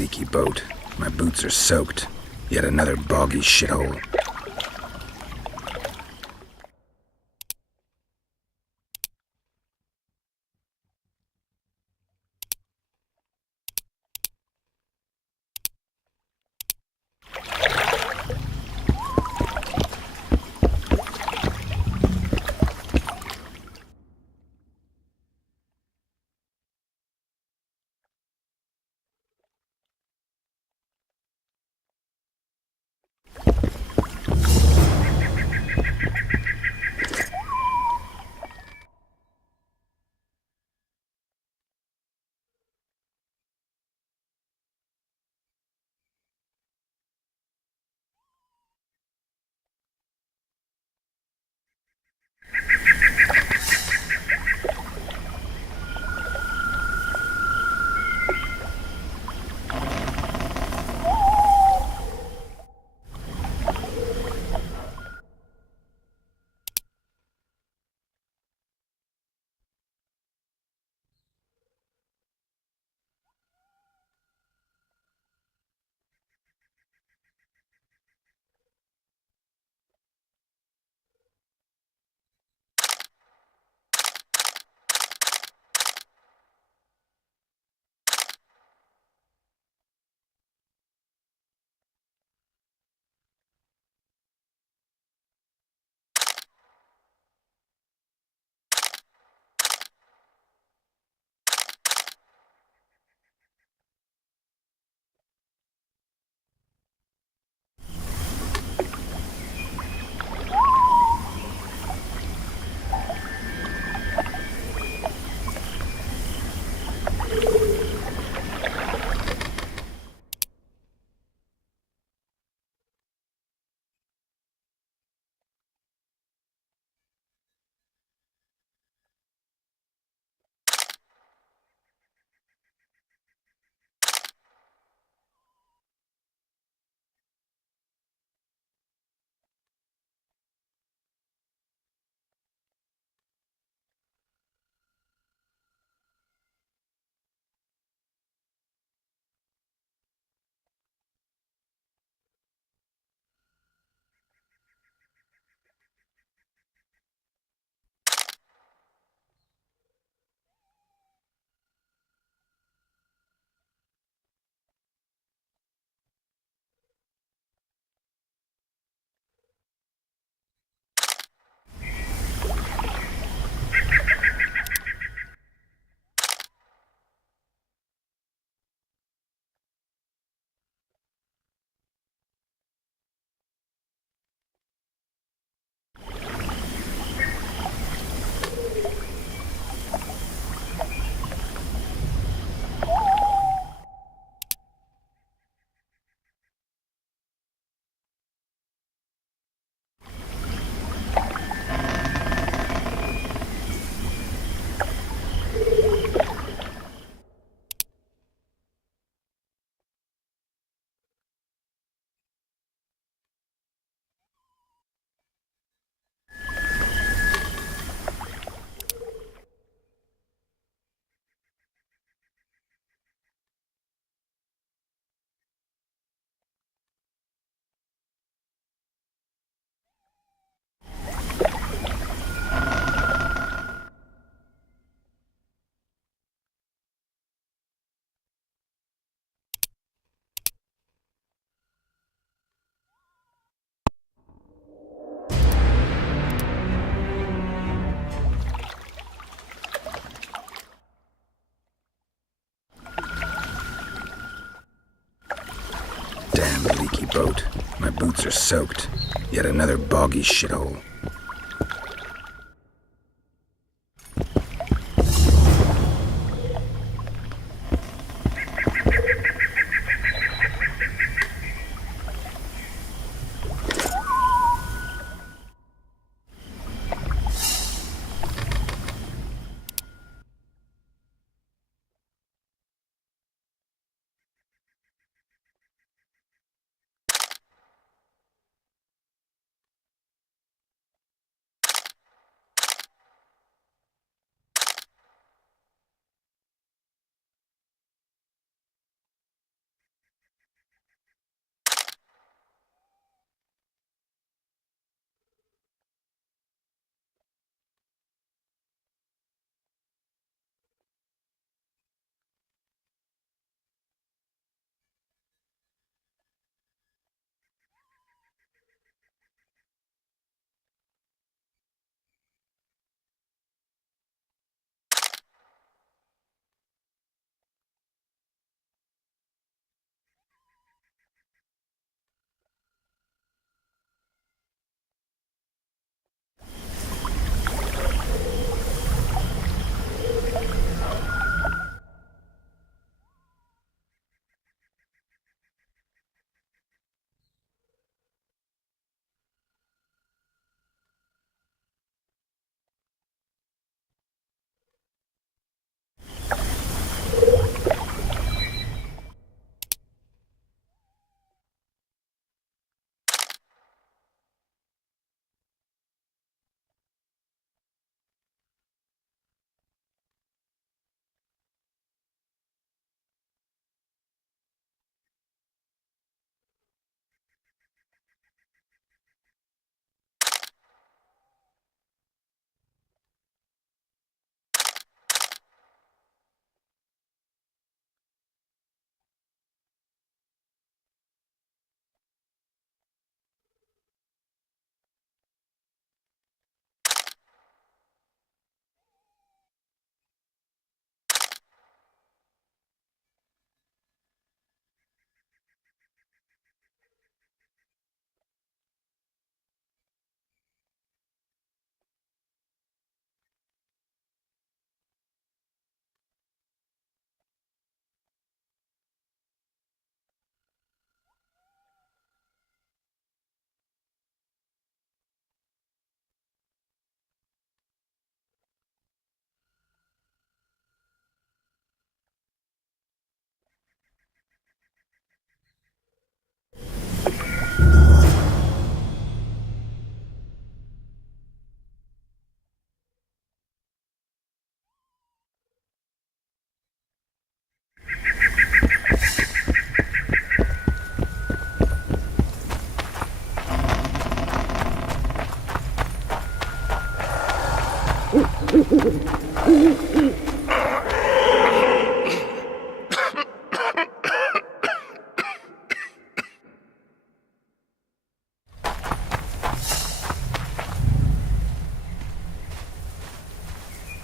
leaky boat. My boots are soaked. Yet another boggy shithole. Damn leaky boat. My boots are soaked. Yet another boggy shithole.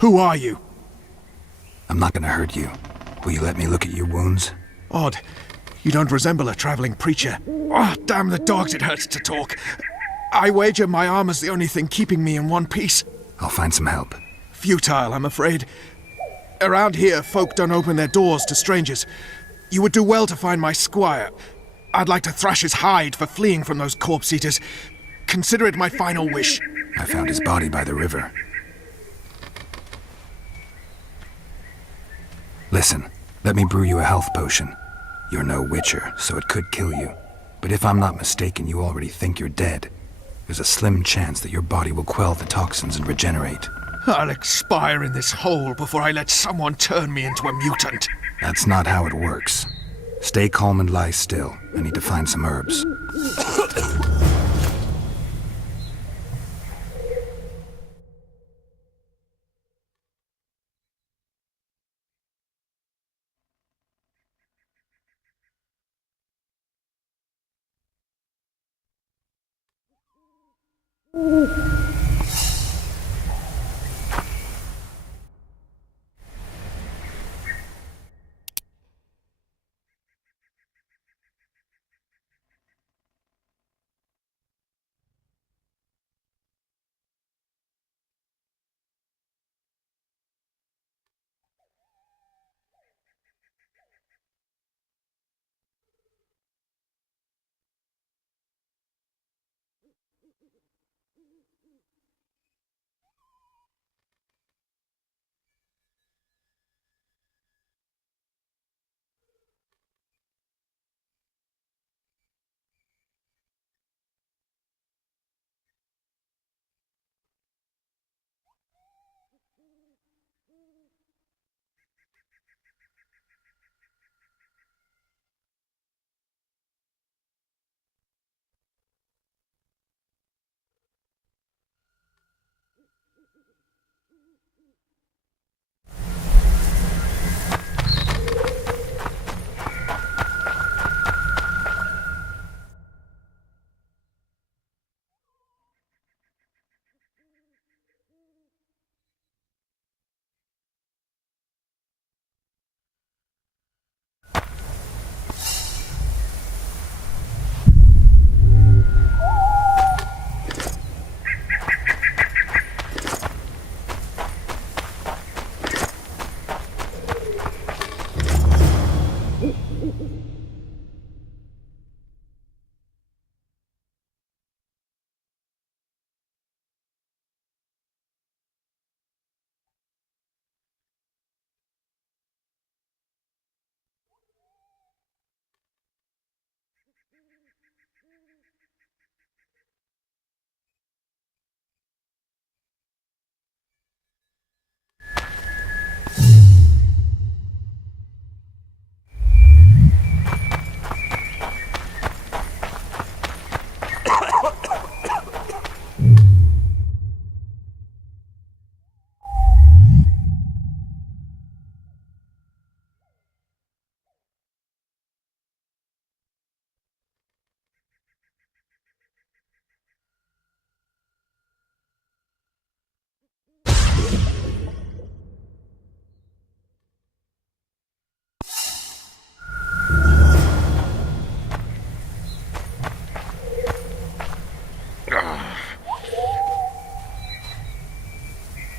Who are you? I'm not gonna hurt you. Will you let me look at your wounds? Odd. You don't resemble a traveling preacher. Oh, damn the dogs, it hurts to talk. I wager my armor's the only thing keeping me in one piece. I'll find some help. Futile, I'm afraid. Around here, folk don't open their doors to strangers. You would do well to find my squire. I'd like to thrash his hide for fleeing from those corpse-eaters. Consider it my final wish. I found his body by the river. Listen, let me brew you a health potion. You're no Witcher, so it could kill you. But if I'm not mistaken, you already think you're dead. There's a slim chance that your body will quell the toxins and regenerate. I'll expire in this hole before I let someone turn me into a mutant. That's not how it works. Stay calm and lie still. I need to find some herbs.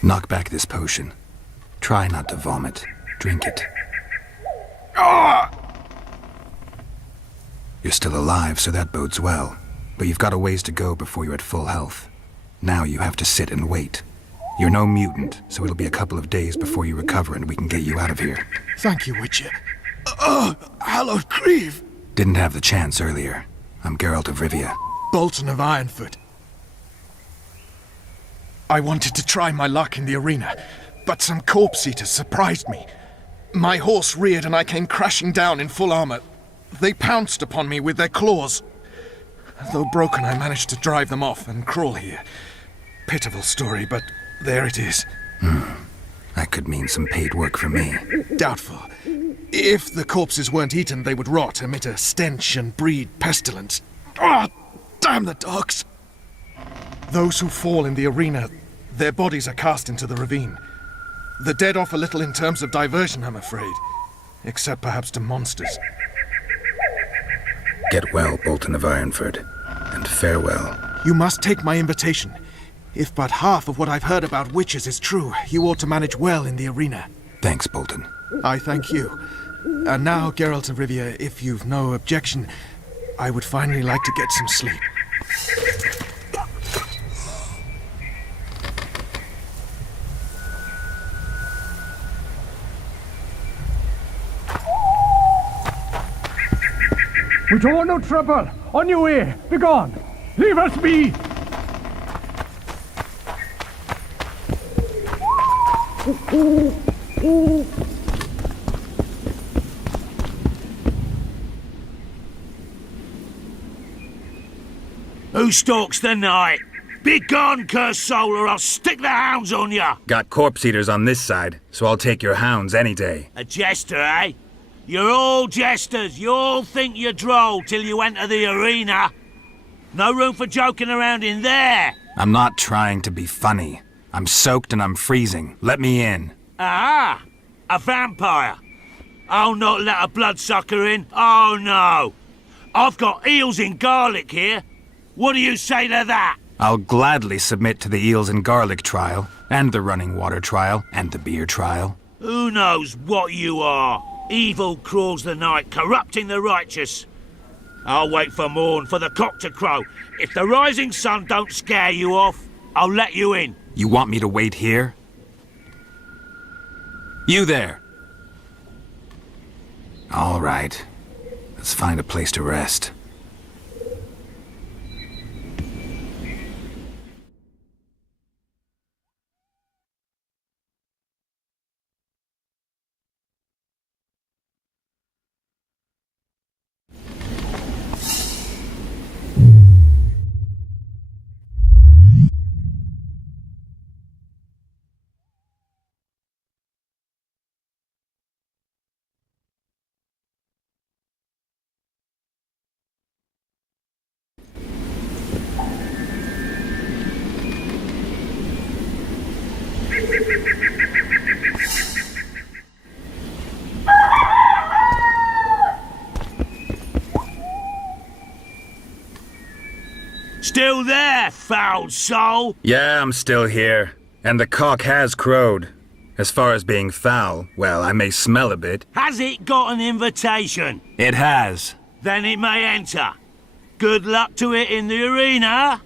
Knock back this potion. Try not to vomit. Drink it. You're still alive, so that bodes well. But you've got a ways to go before you're at full health. Now you have to sit and wait. You're no mutant, so it'll be a couple of days before you recover and we can get you out of here. Thank you, Witcher. Oh, hallowed grieve! Didn't have the chance earlier. I'm Geralt of Rivia. Bolton of Ironfoot. I wanted to try my luck in the arena, but some corpse-eaters surprised me. My horse reared and I came crashing down in full armor. They pounced upon me with their claws. Though broken, I managed to drive them off and crawl here. Pitiful story, but there it is. That could mean some paid work for me. Doubtful. If the corpses weren't eaten, they would rot, emit a stench and breed pestilence. Ah, damn the dogs! Those who fall in the arena, their bodies are cast into the ravine. The dead offer little in terms of diversion, I'm afraid. Except perhaps to monsters. Get well, Bolton of Ironford, and farewell. You must take my invitation. If but half of what I've heard about witches is true, you ought to manage well in the arena. Thanks, Bolton. I thank you. And now, Geralt of Rivia, if you've no objection, I would finally like to get some sleep. We don't want no trouble. On your way. Begone. Leave us be. Who stalks the night? Be gone, cursed soul, or I'll stick the hounds on ya! Got corpse eaters on this side, so I'll take your hounds any day. A jester, eh? You're all jesters. You all think you're droll till you enter the arena. No room for joking around in there. I'm not trying to be funny. I'm soaked and I'm freezing. Let me in. Ah, a vampire. I'll not let a bloodsucker in. Oh, no. I've got eels in garlic here. What do you say to that? I'll gladly submit to the eels and garlic trial, and the running water trial, and the beer trial. Who knows what you are? Evil crawls the night, corrupting the righteous. I'll wait for morn, for the cock to crow. If the rising sun don't scare you off, I'll let you in. You want me to wait here? You there! All right. Let's find a place to rest. Still there, foul soul? Yeah, I'm still here. And the cock has crowed. As far as being foul, well, I may smell a bit. Has it got an invitation? It has. Then it may enter. Good luck to it in the arena.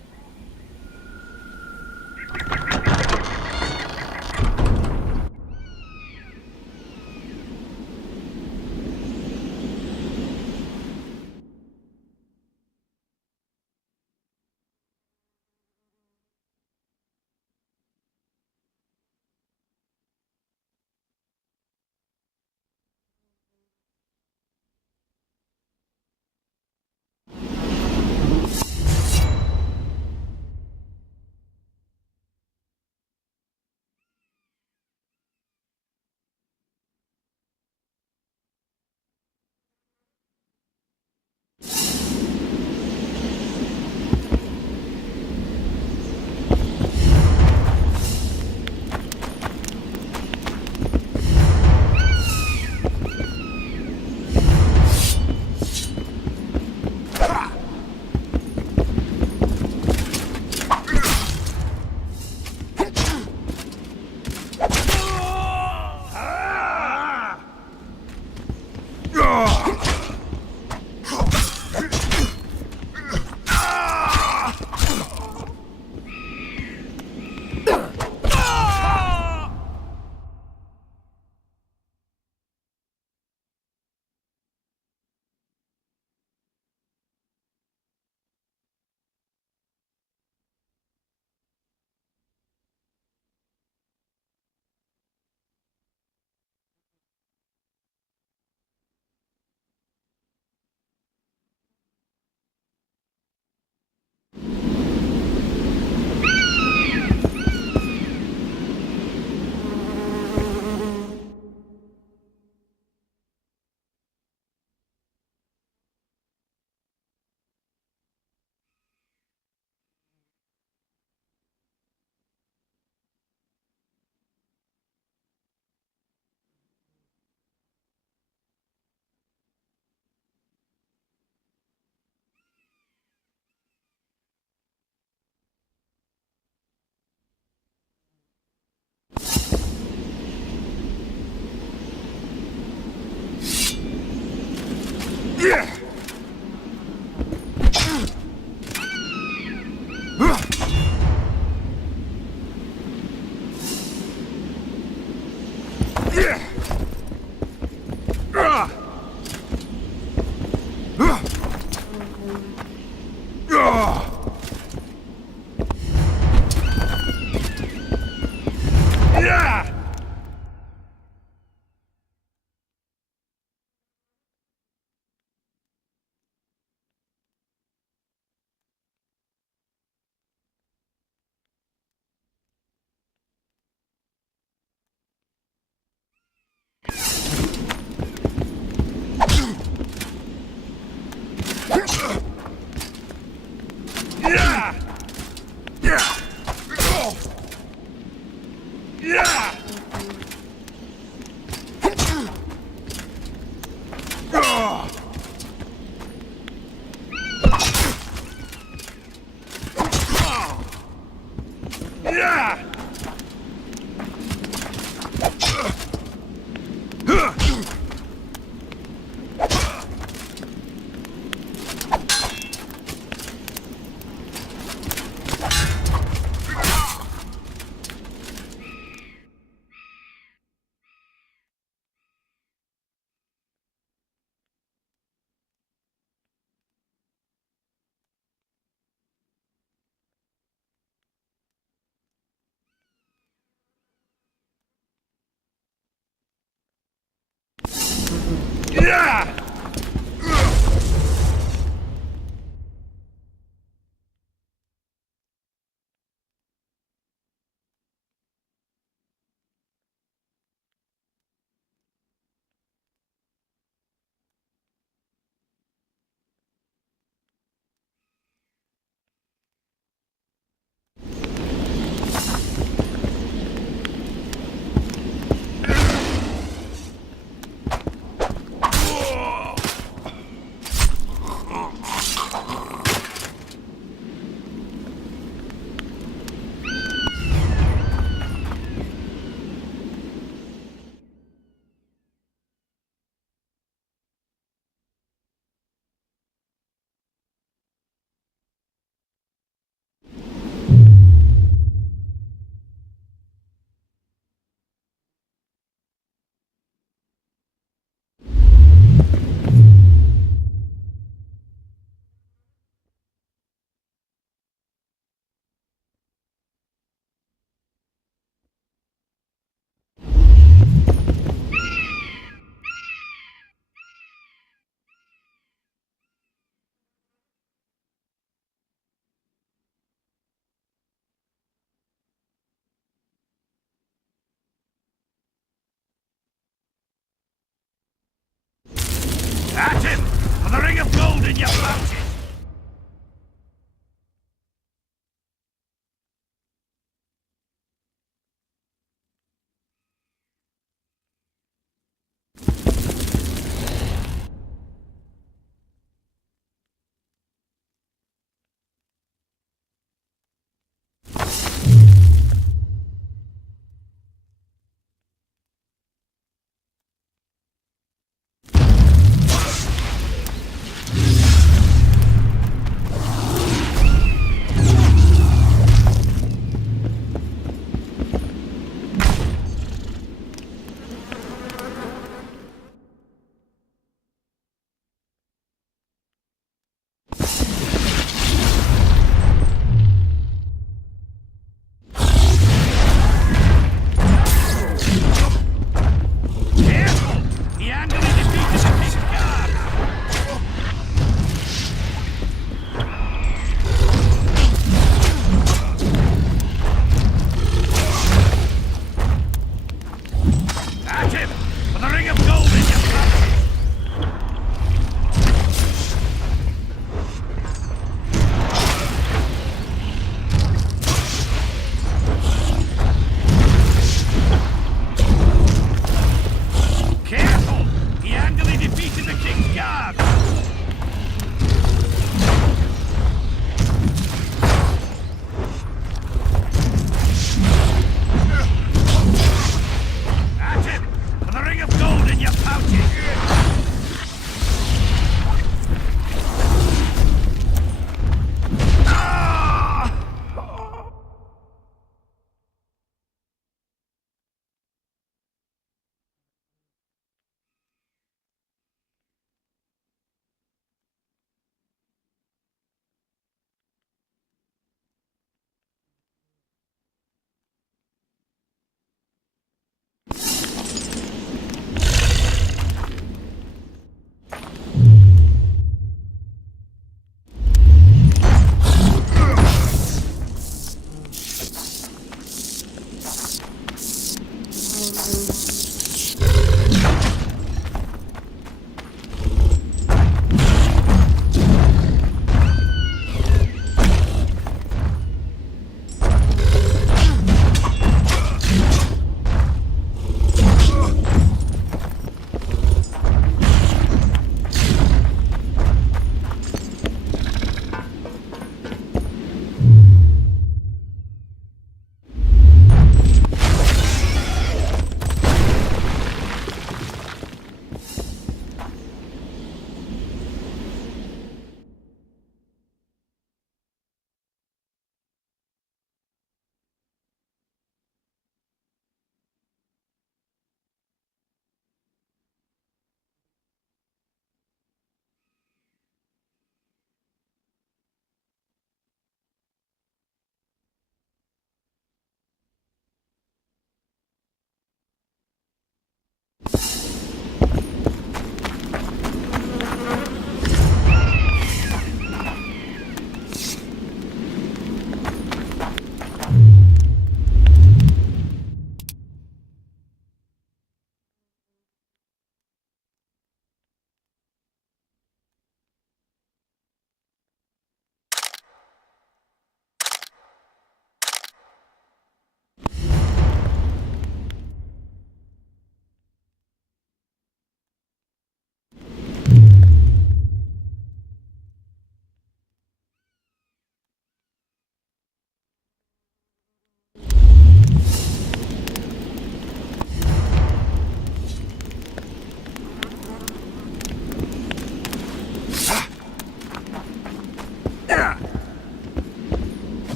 At him! For the ring of gold in your pouches!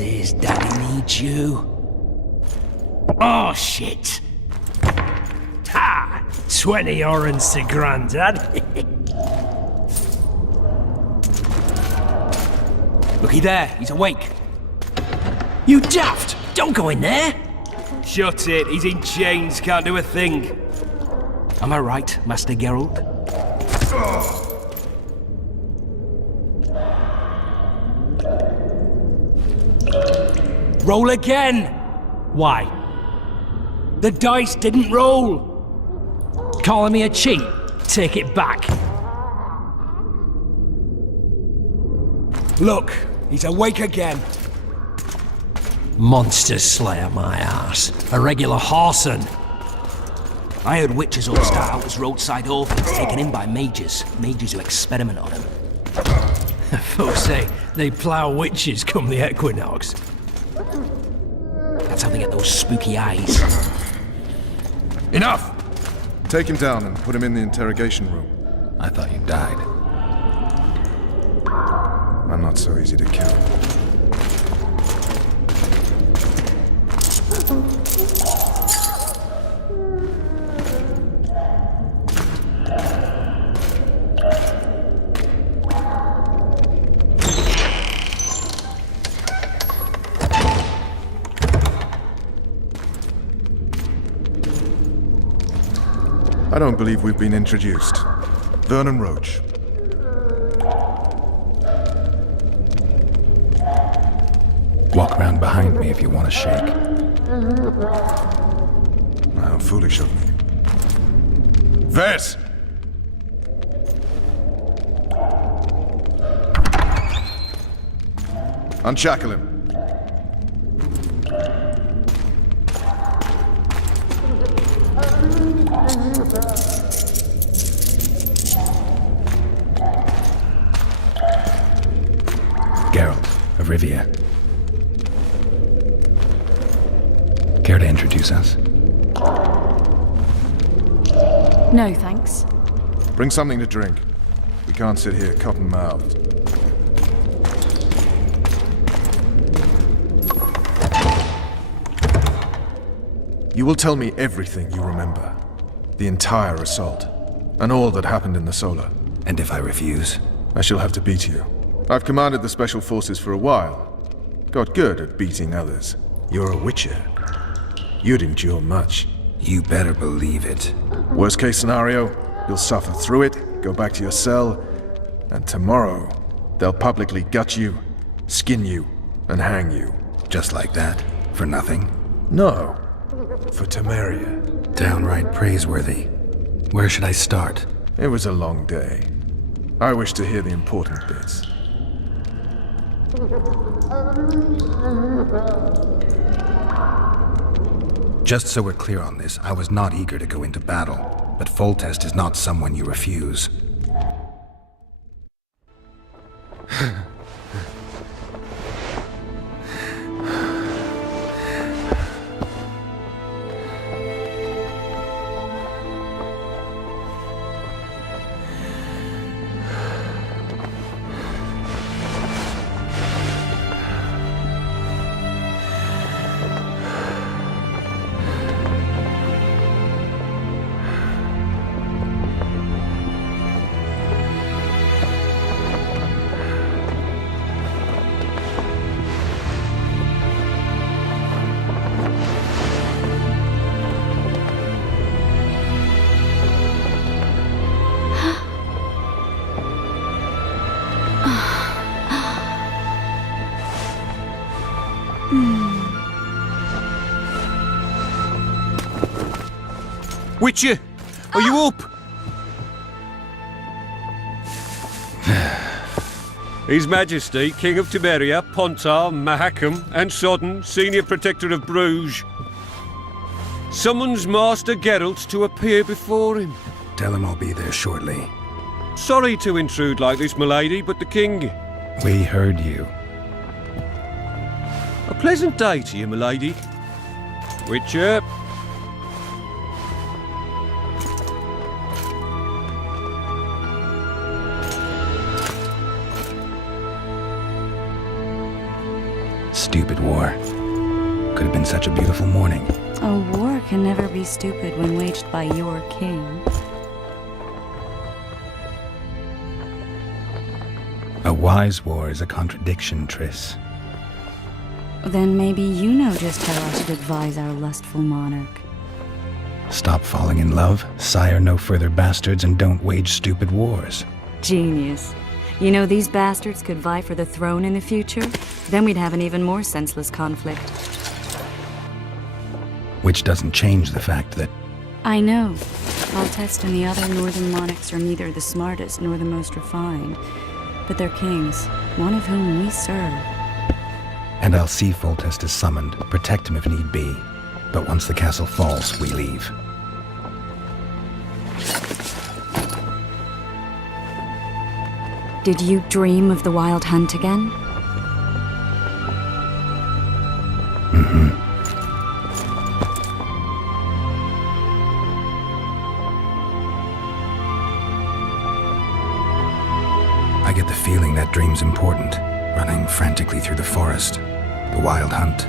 is, Daddy needs you. Oh, shit. Ha! 20 orange to Grandad. Looky there, he's awake. You daft! Don't go in there! Shut it, he's in chains, can't do a thing. Am I right, Master Geralt? Roll again! Why? The dice didn't roll! Calling me a cheat? Take it back. Look, he's awake again. Monster Slayer, my ass. A regular horson. I heard witches all start out as roadside orphans taken in by mages. Mages who experiment on them. Folks say they plough witches come the equinox. That's how they get those spooky eyes. Enough! Take him down and put him in the interrogation room. I thought you died. I'm not so easy to kill. I don't believe we've been introduced. Vernon Roach. Walk around behind me if you want to shake. How foolish of me. Vess! Unshackle him. Geralt of Rivia. Care to introduce us? No, thanks. Bring something to drink. We can't sit here cotton-mouthed. You will tell me everything you remember. The entire assault. And all that happened in the Solar. And if I refuse? I shall have to beat you. I've commanded the Special Forces for a while. Got good at beating others. You're a Witcher. You'd endure much. You better believe it. Worst case scenario, you'll suffer through it, go back to your cell, and tomorrow, they'll publicly gut you, skin you, and hang you. Just like that? For nothing? No. For Temeria. Downright praiseworthy. Where should I start? It was a long day. I wish to hear the important bits. Just so we're clear on this, I was not eager to go into battle, but Foltest is not someone you refuse. Witcher, are you up? His Majesty, King of Temeria, Pontar, Mahakam, and Sodden, Senior Protector of Bruges, summons Master Geralt to appear before him. Tell him I'll be there shortly. Sorry to intrude like this, milady, but the King... We heard you. A pleasant day to you, milady. Witcher. Stupid war. Could have been such a beautiful morning. A war can never be stupid when waged by your king. A wise war is a contradiction, Triss. Then maybe you know just how I should advise our lustful monarch. Stop falling in love, sire no further bastards, and don't wage stupid wars. Genius. You know, these bastards could vie for the throne in the future? Then we'd have an even more senseless conflict. Which doesn't change the fact that... I know. Wticher and the other northern monarchs are neither the smartest nor the most refined, but they're kings, one of whom we serve. And I'll see Foltest is summoned, protect him if need be. But once the castle falls, we leave. Did you dream of the wild hunt again? Mm-hmm. I get the feeling that dream's important, running frantically through the forest, the wild hunt.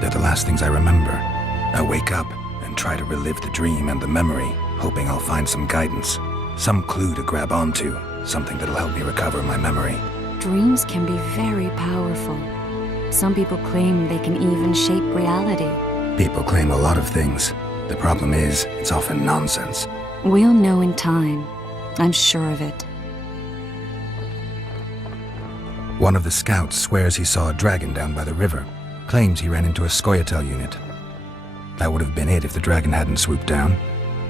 They're the last things I remember. I wake up and try to relive the dream and the memory, hoping I'll find some guidance, some clue to grab onto, something that'll help me recover my memory. Dreams can be very powerful. Some people claim they can even shape reality. People claim a lot of things. The problem is, it's often nonsense. We'll know in time. I'm sure of it. One of the scouts swears he saw a dragon down by the river. Claims he ran into a Scoia'tael unit. That would have been it if the dragon hadn't swooped down.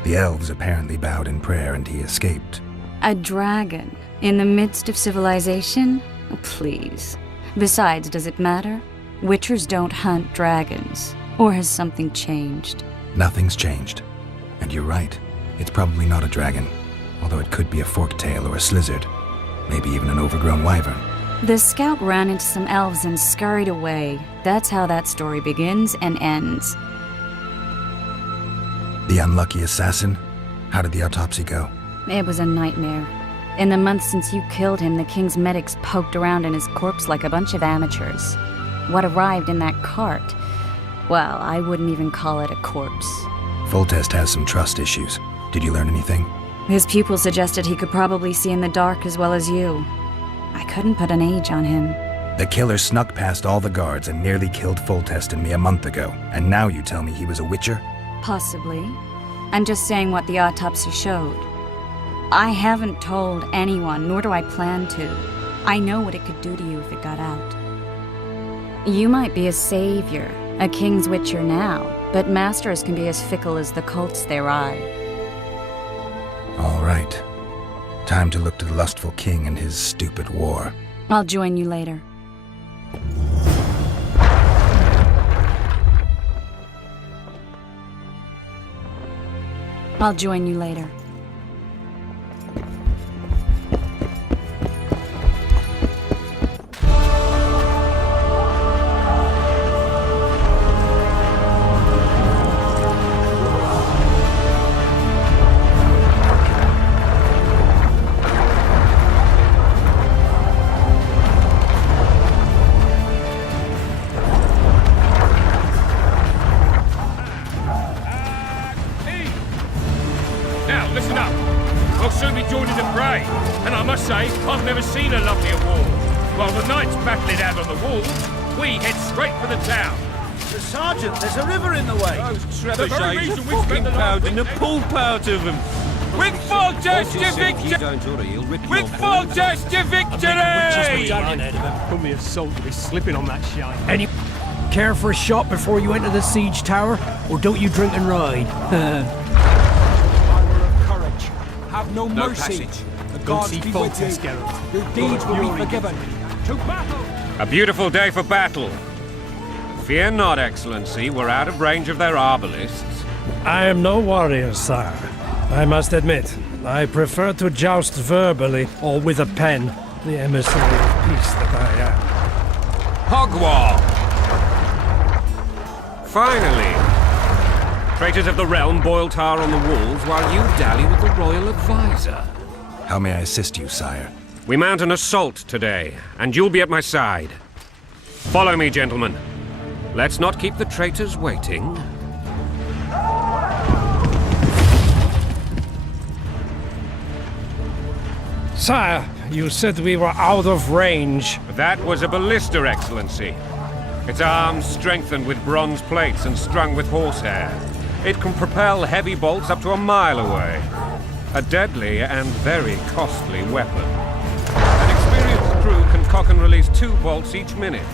The elves apparently bowed in prayer and he escaped. A dragon? In the midst of civilization? Oh, please. Besides, does it matter? Witchers don't hunt dragons. Or has something changed? Nothing's changed. And you're right. It's probably not a dragon. Although it could be a forktail or a slizzard. Maybe even an overgrown wyvern. The scout ran into some elves and scurried away. That's how that story begins and ends. The unlucky assassin? How did the autopsy go? It was a nightmare. In the months since you killed him, the king's medics poked around in his corpse like a bunch of amateurs. What arrived in that cart? Well, I wouldn't even call it a corpse. Foltest has some trust issues. Did you learn anything? His pupil suggested he could probably see in the dark as well as you. I couldn't put an age on him. The killer snuck past all the guards and nearly killed Foltest and me a month ago. And now you tell me he was a Witcher? Possibly. I'm just saying what the autopsy showed. I haven't told anyone, nor do I plan to. I know what it could do to you if it got out. You might be a savior, a king's Witcher now, but masters can be as fickle as the cults they ride. All right. Time to look to the lustful king and his stupid war. I'll join you later. I'll join you later. Now, listen up. I'll soon be joining the fray, and I must say, I've never seen a lovelier war. While the knights battle it out on the walls, we head straight for the town. The sergeant, there's a river in the way. Those trebuchets are fucking pounding the pulp out of them. With Foltest to victory! With Foltest to victory! Put me a soul to be slipping on that shine. Any care for a shot before you enter the siege tower? Or don't you drink and ride? Courage. Have no mercy. The gods be with you. Your deeds will be forgiven. To battle! A beautiful day for battle. Fear not, Excellency. We're out of range of their arbalists. I am no warrior, sire. I must admit, I prefer to joust verbally or with a pen, the emissary of peace that I am. Hogwall! Finally! Traitors of the realm boil tar on the walls while you dally with the royal advisor. How may I assist you, sire? We mount an assault today, and you'll be at my side. Follow me, gentlemen. Let's not keep the traitors waiting. Sire, you said we were out of range. That was a ballista, Excellency. Its arms strengthened with bronze plates and strung with horsehair. It can propel heavy bolts up to a mile away. A deadly and very costly weapon. An experienced crew can cock and release 2 bolts each minute.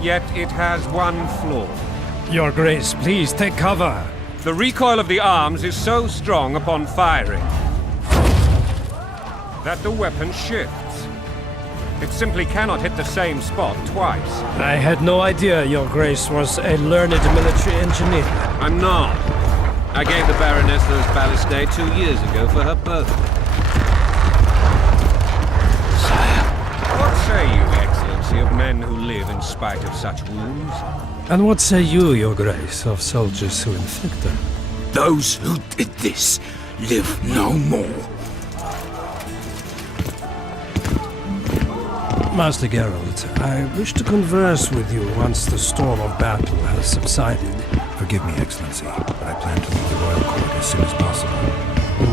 Yet it has one flaw. Your Grace, please take cover. The recoil of the arms is so strong upon firing that the weapon shifts. It simply cannot hit the same spot twice. I had no idea Your Grace was a learned military engineer. I'm not. I gave the Baroness those ballistae 2 years ago for her birthday. What say you, Excellency, of men who live in spite of such wounds? And what say you, Your Grace, of soldiers who inflict them? Those who did this live no more. Master Geralt, I wish to converse with you once the storm of battle has subsided. Forgive me, Excellency, but I plan to leave the royal court as soon as possible.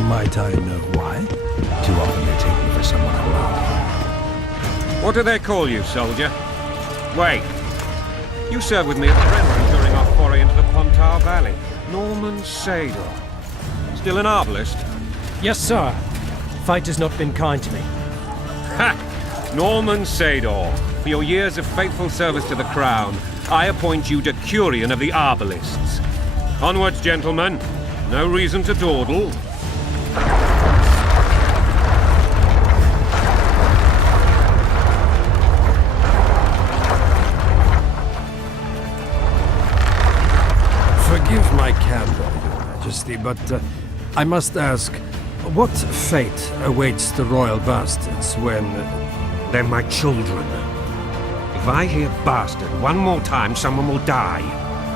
Might I know why? Too often they take me for someone I love. What do they call you, soldier? Wait. You served with me at Brennan during our foray into the Pontar Valley. Norman Sador. Still an arbalist? Yes, sir. Fate has not been kind to me. Ha! Norman Sador, for your years of faithful service to the Crown, I appoint you Decurion of the Arbalists. Onwards, gentlemen. No reason to dawdle. Forgive my candor, Your Majesty, but I must ask, what fate awaits the royal bastards when... They're my children. If I hear bastard one more time, someone will die.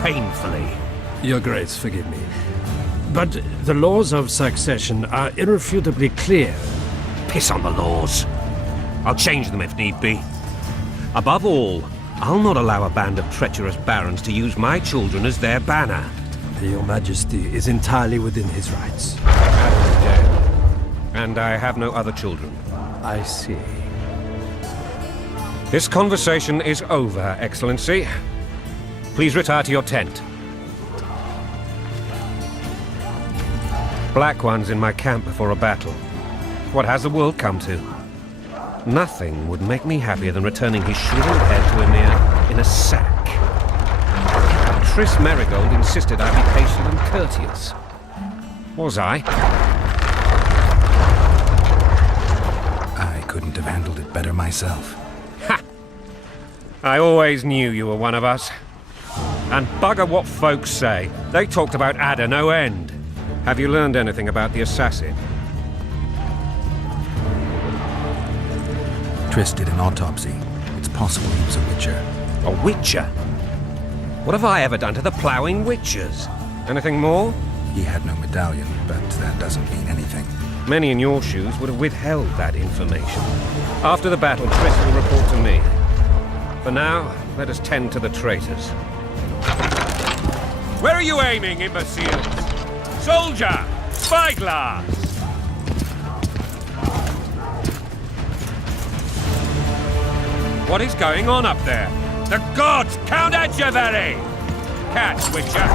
Painfully. Your Grace, forgive me. But the laws of succession are irrefutably clear. Piss on the laws. I'll change them if need be. Above all, I'll not allow a band of treacherous barons to use my children as their banner. Your Majesty is entirely within his rights. Adam is dead. And I have no other children. I see. This conversation is over, Excellency. Please retire to your tent. Black One's in my camp before a battle. What has the world come to? Nothing would make me happier than returning his shriveled head to Emir in a sack. Triss Merigold insisted I be patient and courteous. Was I? I couldn't have handled it better myself. Ha! I always knew you were one of us. And bugger what folks say. They talked about Ada no end. Have you learned anything about the assassin? Triss did an autopsy. It's possible he was a Witcher. A Witcher? What have I ever done to the ploughing Witchers? Anything more? He had no medallion, but that doesn't mean anything. Many in your shoes would have withheld that information. After the battle, Triss will report to me. For now, let us tend to the traitors. Where are you aiming, imbeciles? Soldier! Spyglass! What is going on up there? The gods! Count Adjavari! Catch, Witcher!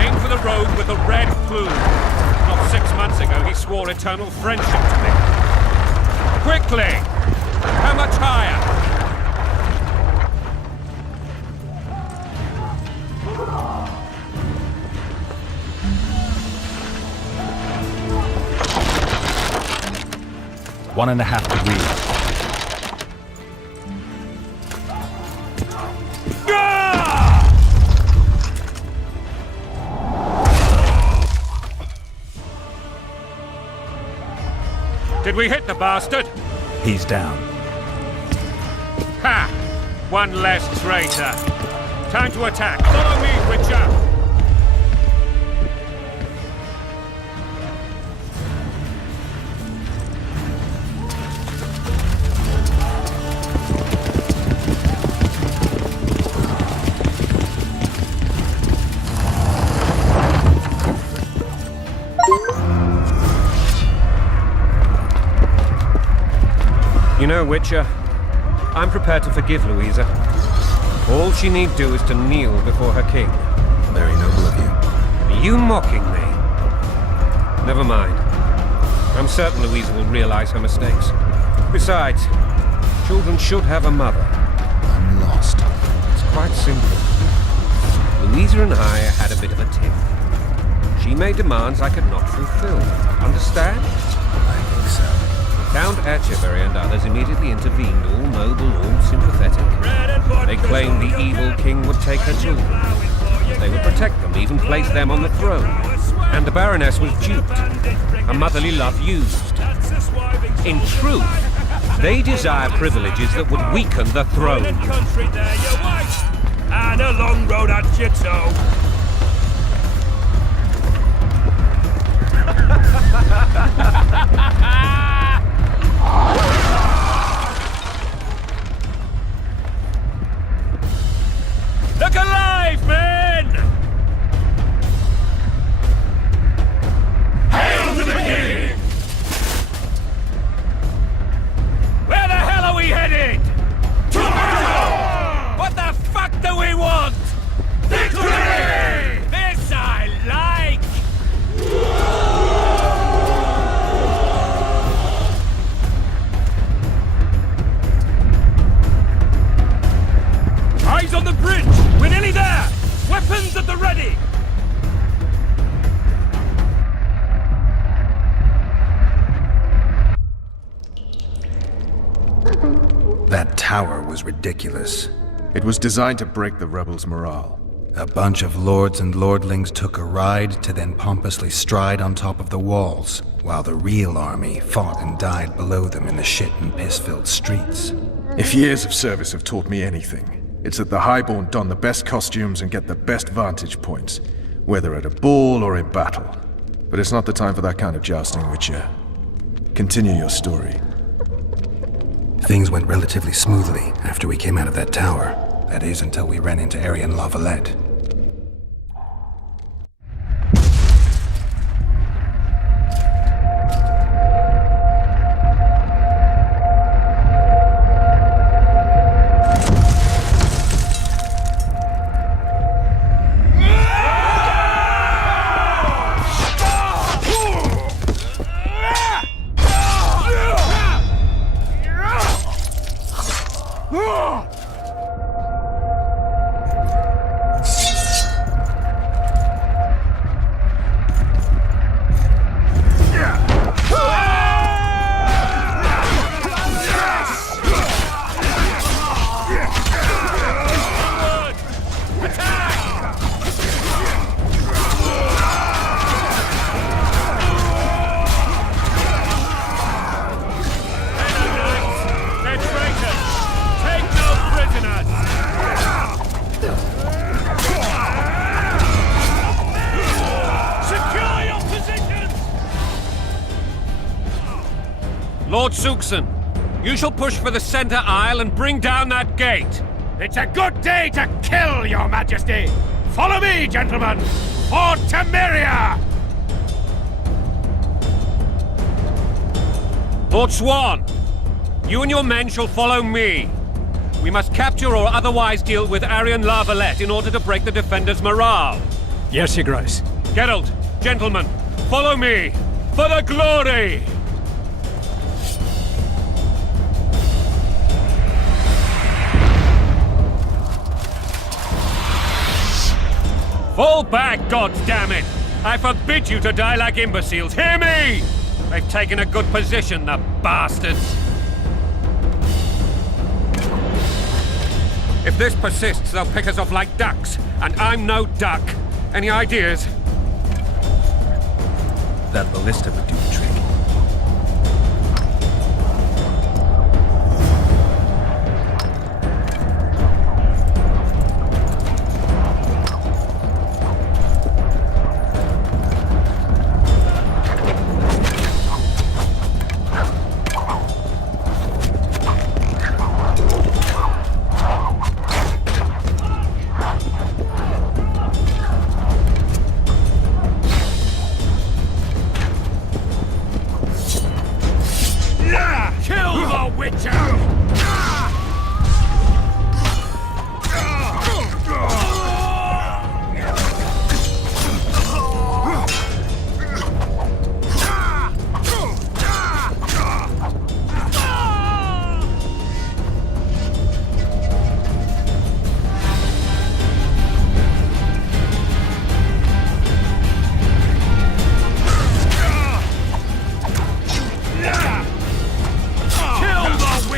Aim for the rogue with the red plume. Not 6 months ago, he swore eternal friendship to me. Quickly! How much higher? One and a half degrees. Did we hit the bastard? He's down. Ha! One less traitor. Time to attack. Follow me, Witcher! You know, Witcher, I'm prepared to forgive Louisa. All she need do is to kneel before her king. Very noble of you. Are you mocking me? Never mind. I'm certain Louisa will realize her mistakes. Besides, children should have a mother. I'm lost. It's quite simple. Louisa and I had a bit of a tiff. She made demands I could not fulfill. Understand? I think so. Count Wticher and others immediately intervened, all noble, all sympathetic. They claimed the evil king would take her children. They would protect them, even place them on the throne. And the Baroness was duped. Her motherly love used. In truth, they desire privileges that would weaken the throne. And a long road at Jitso. Look alive, men! Hail to the king! Where the hell are we headed? To Mordor! What the fuck do we want? Victory! This I like! Eyes on the bridge! We're nearly there! Weapons at the ready! That tower was ridiculous. It was designed to break the rebels' morale. A bunch of lords and lordlings took a ride to then pompously stride on top of the walls, while the real army fought and died below them in the shit and piss-filled streets. If years of service have taught me anything, it's that the Highborn don the best costumes and get the best vantage points, whether at a ball or in battle. But it's not the time for that kind of jousting, Witcher. Continue your story. Things went relatively smoothly after we came out of that tower. That is, until we ran into Arian La Valette. Lord Suxon, you shall push for the center aisle and bring down that gate. It's a good day to kill, your majesty! Follow me, gentlemen! For Temeria! Lord Swan, you and your men shall follow me. We must capture or otherwise deal with Arian La Valette in order to break the defenders' morale. Yes, Your Grace. Geralt, gentlemen, follow me! For the glory! Fall back, goddammit! I forbid you to die like imbeciles. Hear me! They've taken a good position, the bastards. If this persists, they'll pick us off like ducks, and I'm no duck. Any ideas? That ballista would do the trick. Wticher! Kill the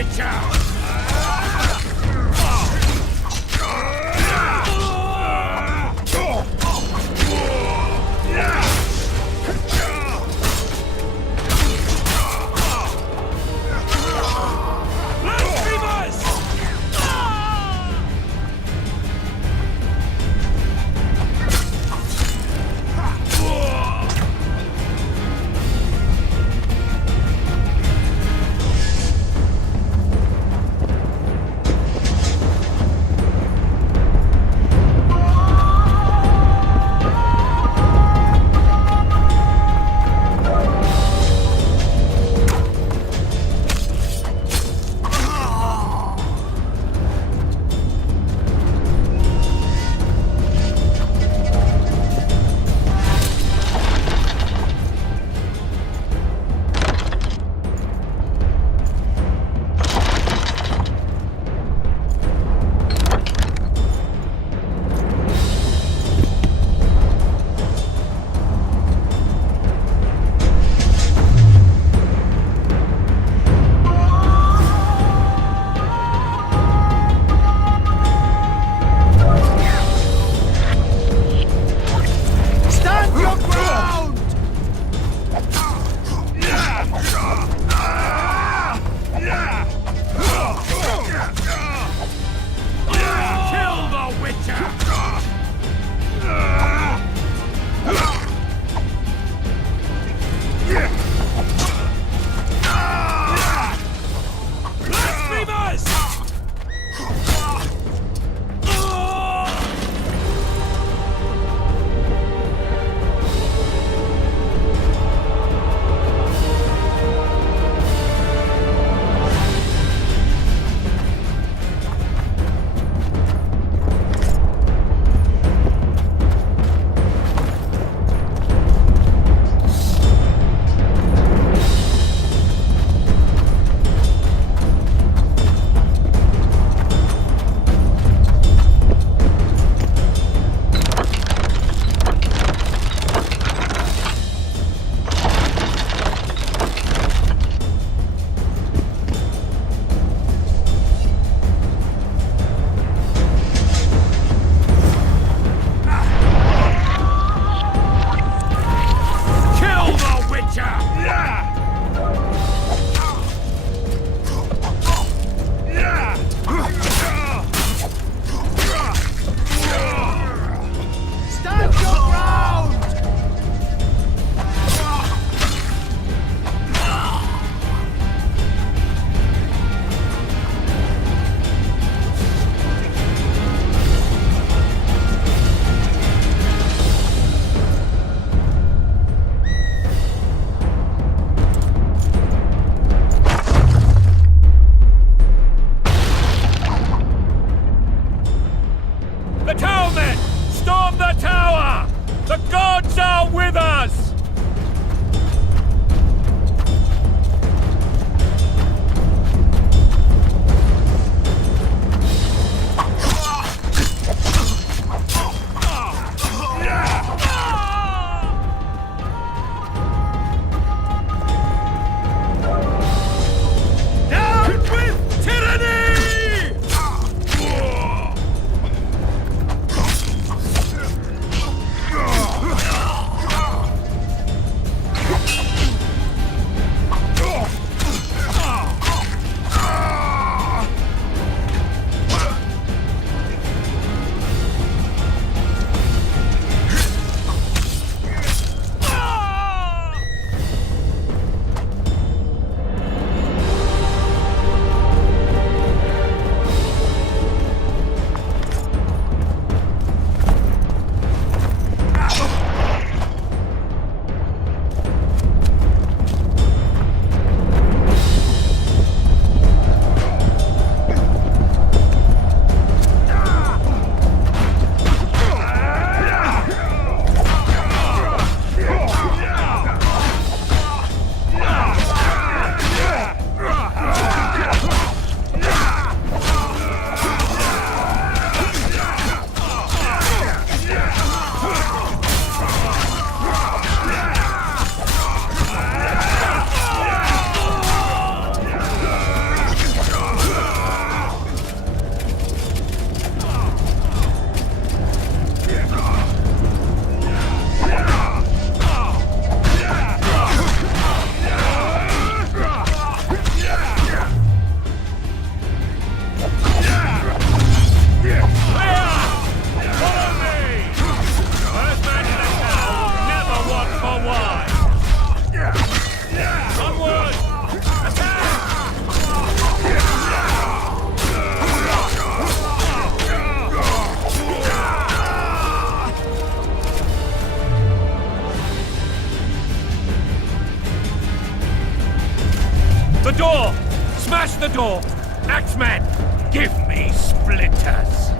Axeman, give me splinters.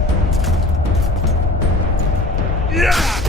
Yeah!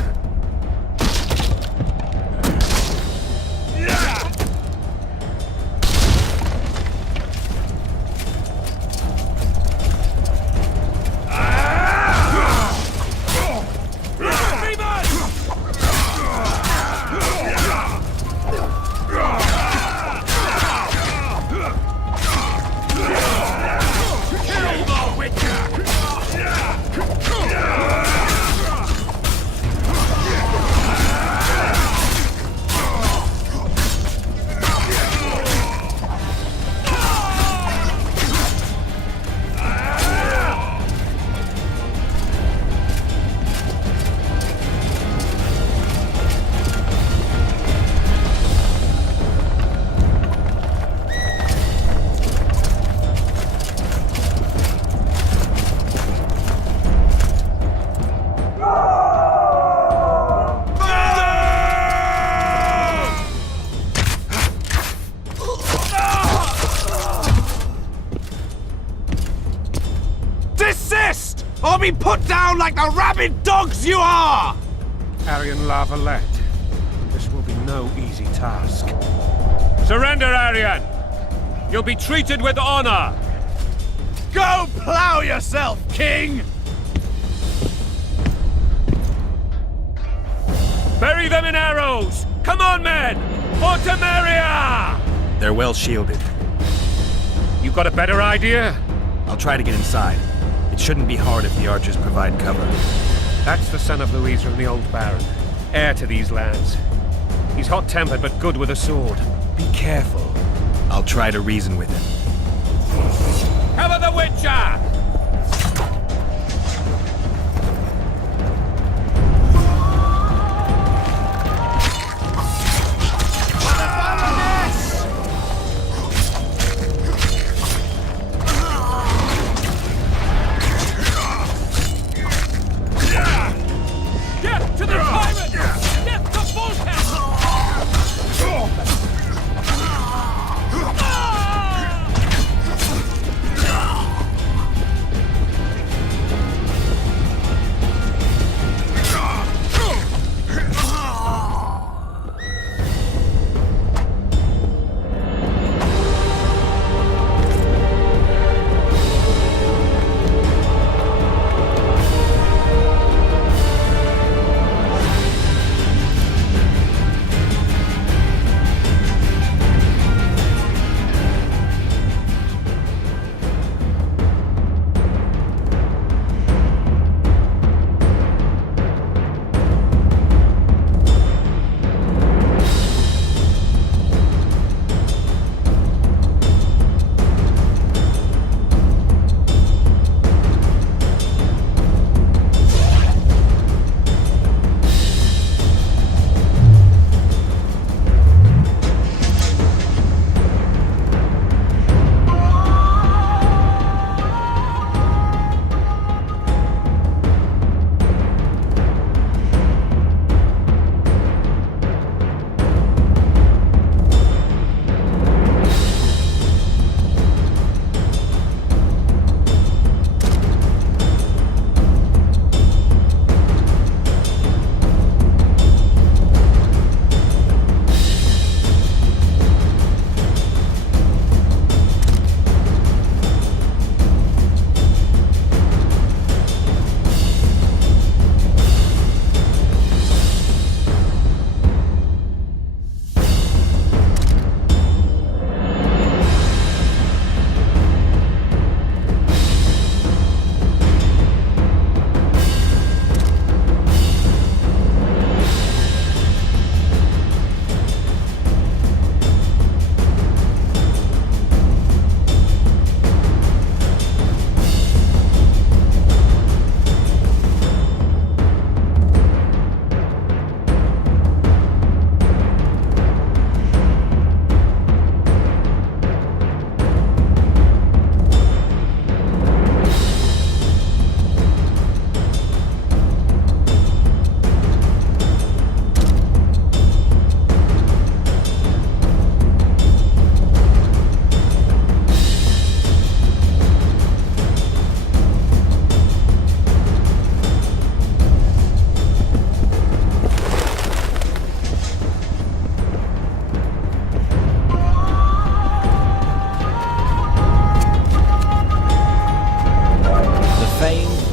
Desist! Or be put down like the rabid dogs you are! Aryan La Valette, this will be no easy task. Surrender, Aryan! You'll be treated with honor! Go plow yourself, King! Bury them in arrows! Come on, men! For Temeria! They're well shielded. You got a better idea? I'll try to get inside. It shouldn't be hard if the archers provide cover. That's the son of Louisa and the old Baron, heir to these lands. He's hot-tempered but good with a sword. Be careful. I'll try to reason with him. Cover the Witcher!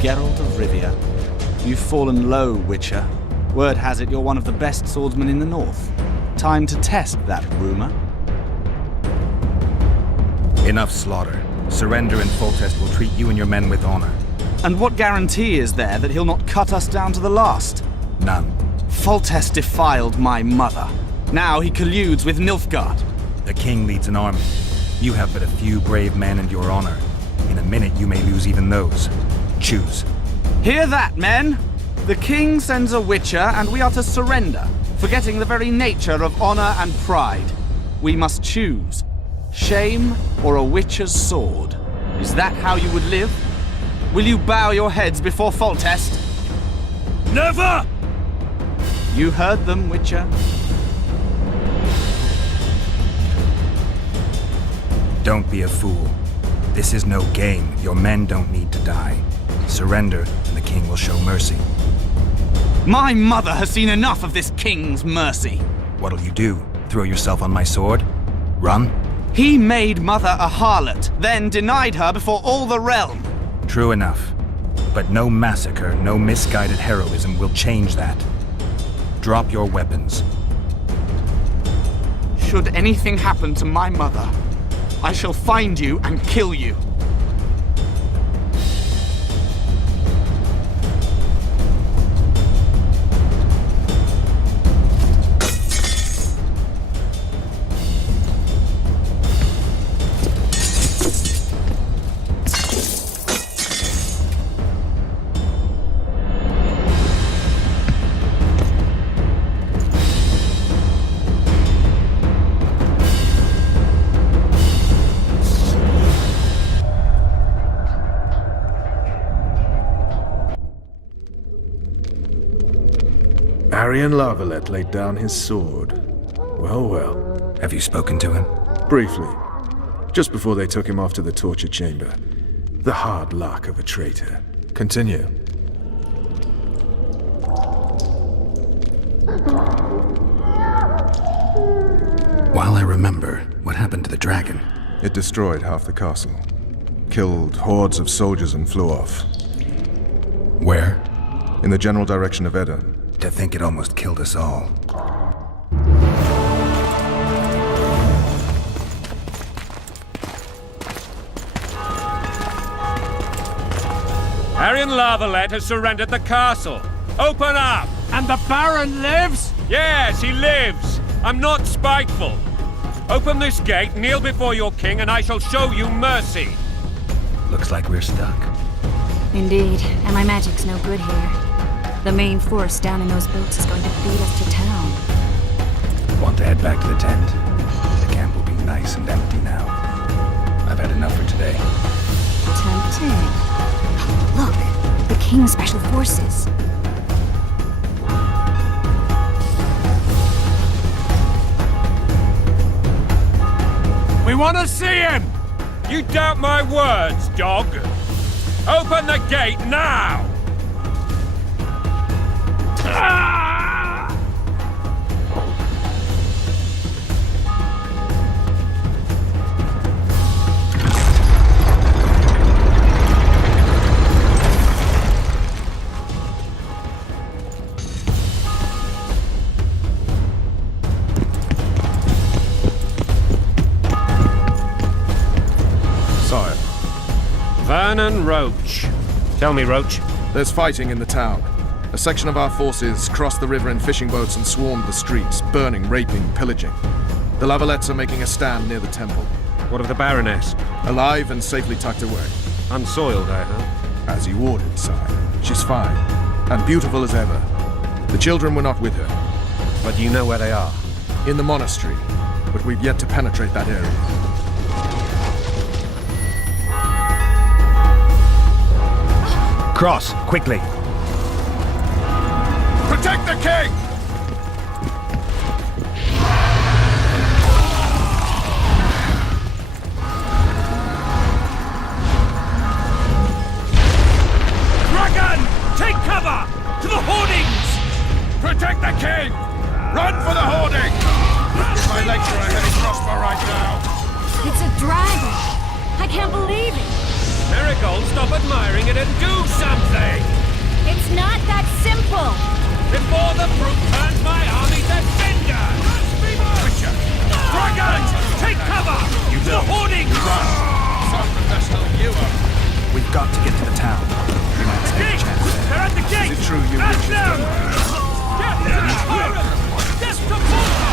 Geralt of Rivia. You've fallen low, Witcher. Word has it you're one of the best swordsmen in the north. Time to test that rumor. Enough slaughter. Surrender and Foltest will treat you and your men with honor. And what guarantee is there that he'll not cut us down to the last? None. Foltest defiled my mother. Now he colludes with Nilfgaard. The king leads an army. You have but a few brave men and your honor. In a minute you may lose even those. Choose. Hear that, men? The king sends a Witcher and we are to surrender, forgetting the very nature of honor and pride. We must choose. Shame or a Witcher's sword? Is that how you would live? Will you bow your heads before Foltest? Never! You heard them, Witcher. Don't be a fool. This is no game. Your men don't need to die. Surrender, and the king will show mercy. My mother has seen enough of this king's mercy. What'll you do? Throw yourself on my sword? Run? He made mother a harlot, then denied her before all the realm. True enough. But no massacre, no misguided heroism will change that. Drop your weapons. Should anything happen to my mother, I shall find you and kill you. Arian Lavalette laid down his sword. Well, well. Have you spoken to him? Briefly. Just before they took him off to the torture chamber. The hard luck of a traitor. Continue. While I remember, what happened to the dragon? It destroyed half the castle. Killed hordes of soldiers and flew off. Where? In the general direction of Edda. To think it almost killed us all. Arian Lavalette has surrendered the castle. Open up! And the Baron lives? Yes, he lives. I'm not spiteful. Open this gate, kneel before your king, and I shall show you mercy. Looks like we're stuck. Indeed, and my magic's no good here. The main force down in those boats is going to beat us to town. Want to head back to the tent? The camp will be nice and empty now. I've had enough for today. Tempting. Look, the King's Special Forces. We want to see him! You doubt my words, dog. Open the gate now! Sire. Vernon Roach. Tell me, Roach. There's fighting in the town. A section of our forces crossed the river in fishing boats and swarmed the streets, burning, raping, pillaging. The Lavalettes are making a stand near the temple. What of the Baroness? Alive and safely tucked away. Unsoiled, I hope. As you ordered, sire. She's fine, and beautiful as ever. The children were not with her. But you know where they are? In the monastery, but we've yet to penetrate that area. Cross, quickly. Protect the king! Dragon! Take cover! To the hoardings! Protect the king! Run for the hoarding! My legs are a heavy crossbow right now. It's a dragon! I can't believe it! Marigold, stop at admiring it and do something! It's not that simple! Before the brute turns my army to cinder! Witcher! Dragons! Take cover! The hoarding! Some professional you are. We've got to get to the town. We might stand a chance there. They're at the gate! Is it true you Ask witches them! done Get to the tyrant! Death to Volta!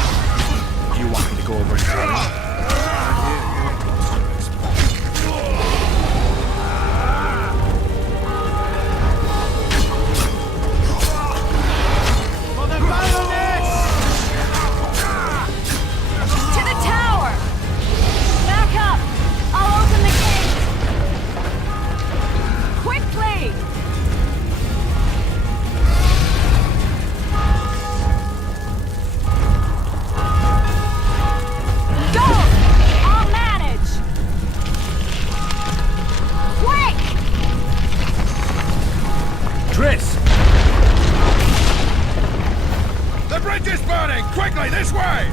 Do you want me to go over and tell him? For the Baroness! To the tower! Back up! I'll open the gate! Quickly! Go! I'll manage! Quick! Triss! The bridge is burning! Quickly, this way!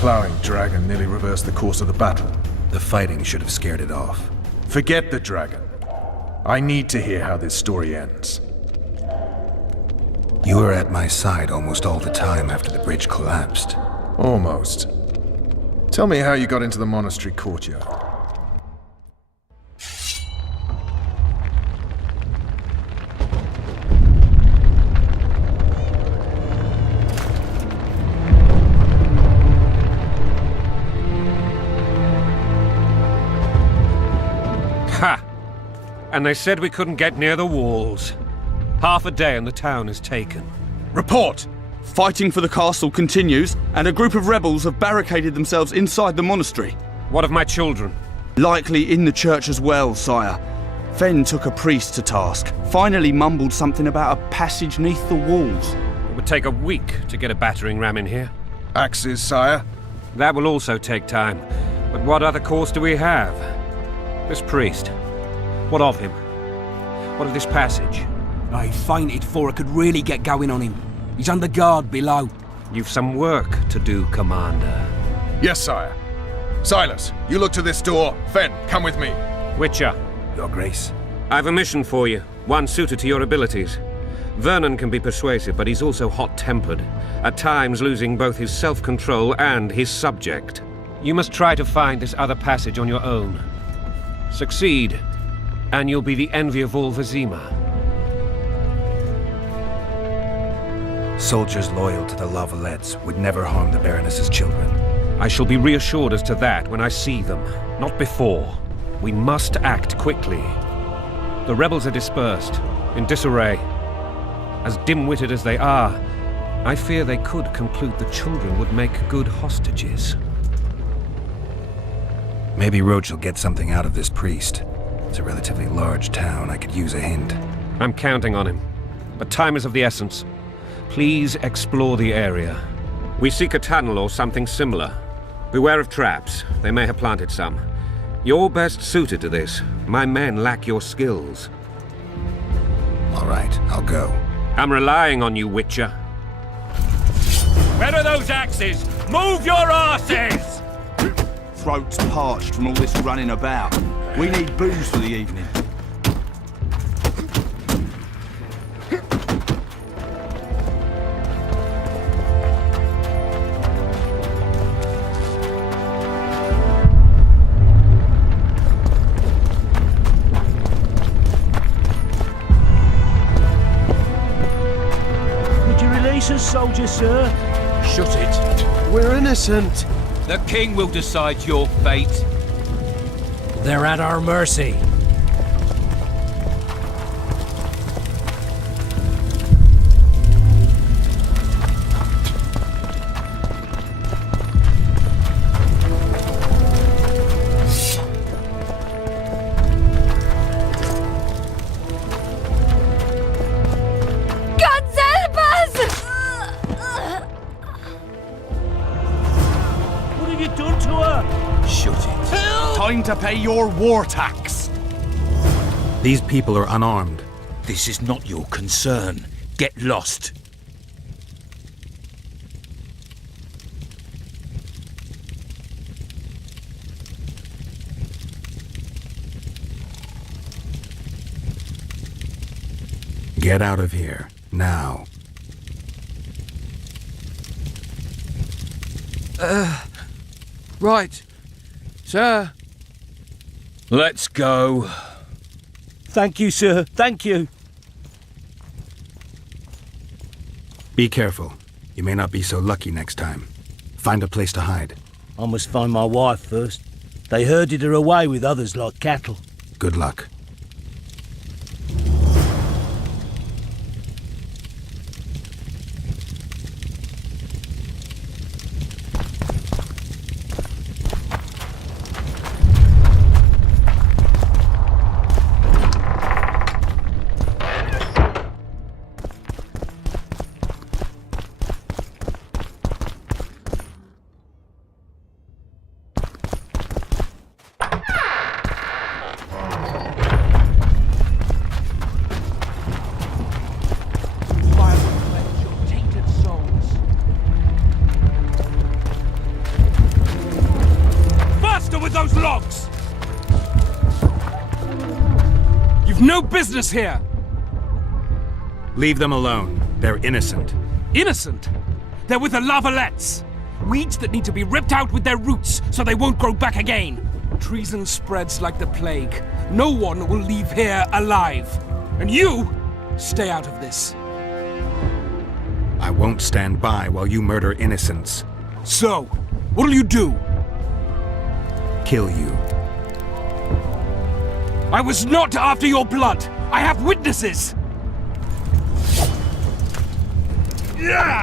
Plowing dragon nearly reversed the course of the battle. The fighting should have scared it off. Forget the dragon. I need to hear how this story ends. You were at my side almost all the time after the bridge collapsed. Almost. Tell me how you got into the monastery courtyard. Ha! And they said we couldn't get near the walls. Half a day and the town is taken. Report! Fighting for the castle continues, and a group of rebels have barricaded themselves inside the monastery. What of my children? Likely in the church as well, sire. Fen took a priest to task, finally mumbled something about a passage neath the walls. It would take a week to get a battering ram in here. Axes, sire? That will also take time. But what other course do we have? This priest. What of him? What of this passage? I fainted before I could really get going on him. He's under guard below. You've some work to do, Commander. Yes, sire. Silas, you look to this door. Fen, come with me. Witcher. Your Grace. I've a mission for you, one suited to your abilities. Vernon can be persuasive, but he's also hot-tempered, at times losing both his self-control and his subject. You must try to find this other passage on your own. Succeed, and you'll be the envy of all Vizima. Soldiers loyal to the Lavalettes would never harm the Baroness's children. I shall be reassured as to that when I see them, not before. We must act quickly. The rebels are dispersed, in disarray. As dim-witted as they are, I fear they could conclude the children would make good hostages. Maybe Roach will get something out of this priest. It's a relatively large town. I could use a hint. I'm counting on him. But time is of the essence. Please explore the area. We seek a tunnel or something similar. Beware of traps. They may have planted some. You're best suited to this. My men lack your skills. All right, I'll go. I'm relying on you, Witcher. Where are those axes? Move your asses! Throats parched from all this running about. We need booze for the evening. Would you release us, soldier, sir? Shut it. We're innocent. The king will decide your fate. They're at our mercy. to pay your war tax. These people are unarmed. This is not your concern. Get lost. Get out of here, now. Right. Sir. Let's go. Thank you, sir. Thank you. Be careful. You may not be so lucky next time. Find a place to hide. I must find my wife first. They herded her away with others like cattle. Good luck. Those logs! You've no business here! Leave them alone. They're innocent. Innocent? They're with the lavalettes. Weeds that need to be ripped out with their roots so they won't grow back again. Treason spreads like the plague. No one will leave here alive. And you, stay out of this. I won't stand by while you murder innocents. So, what'll you do? Kill you. I was not after your blood. I have witnesses. Yeah!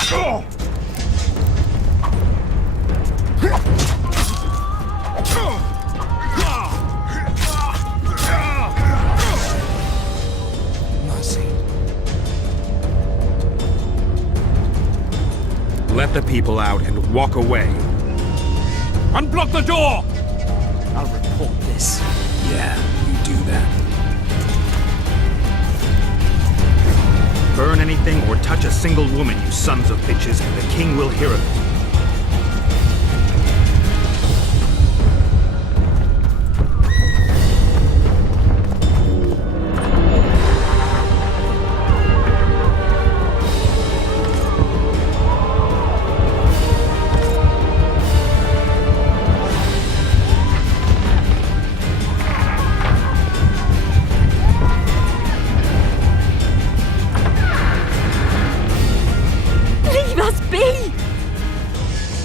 Mercy. Let the people out and walk away. Unblock the door! I'll report this. Yeah, you do that. Burn anything or touch a single woman, you sons of bitches, and the king will hear of it.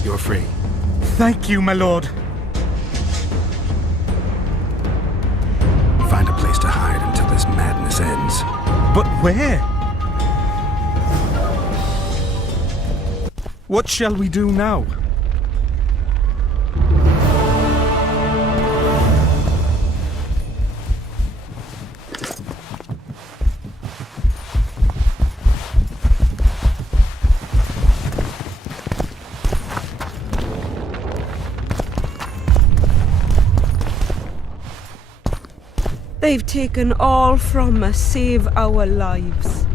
You're free. Thank you, my lord. Find a place to hide until this madness ends. But where? What shall we do now? They've taken all from us, save our lives.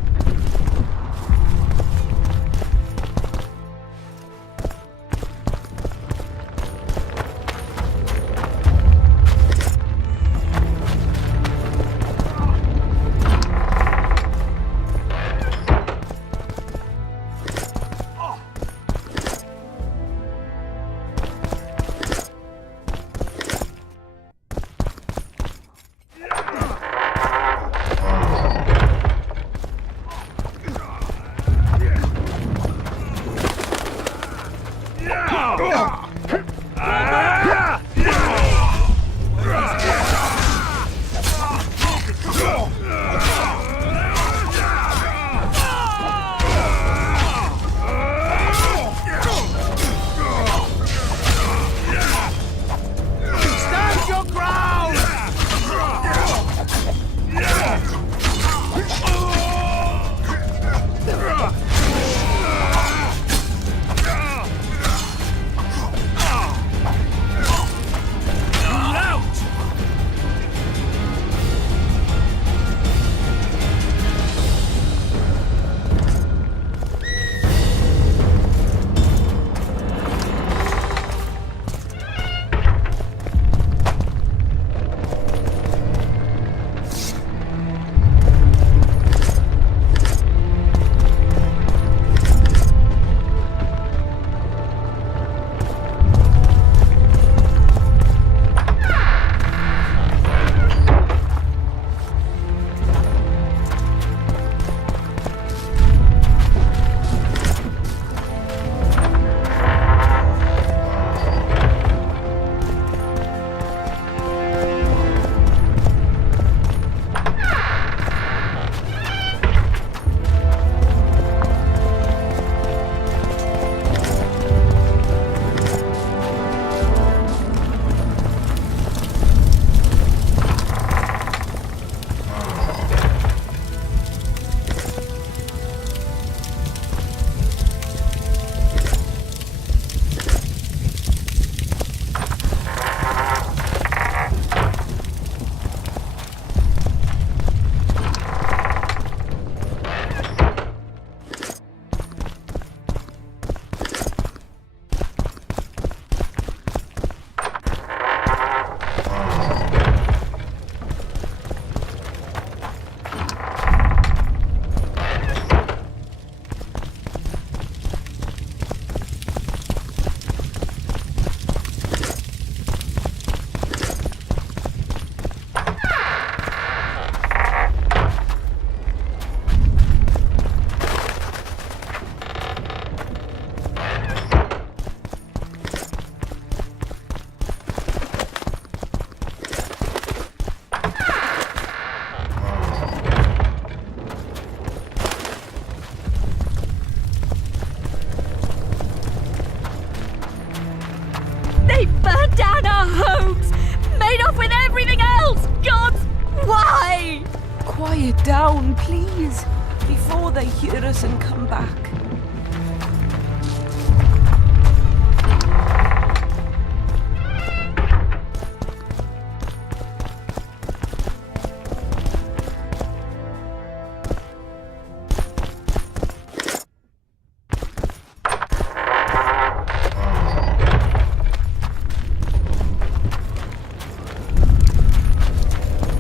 Quiet down, please, before they hear us and come back.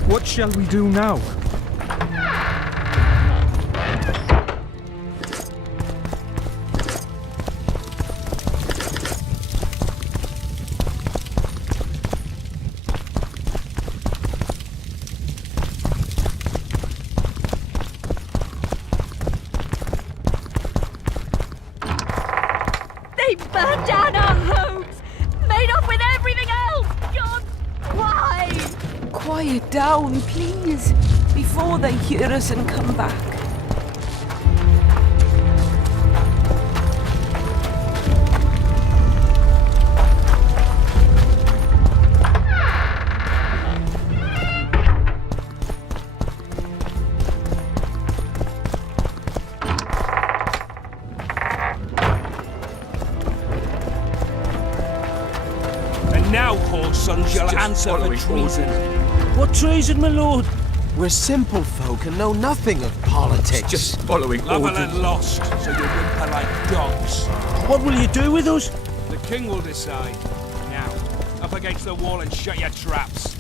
What shall we do now? They burned down our homes! Made off with everything else! God, why? Quiet down, please, before they hear us and come back. And now, whoreson, you'll answer for treason. What treason, my lord? We're simple folk and know nothing of politics. Just following Level orders. and lost, so you whimper like dogs. What will you do with us? The king will decide. Now, up against the wall and shut your traps.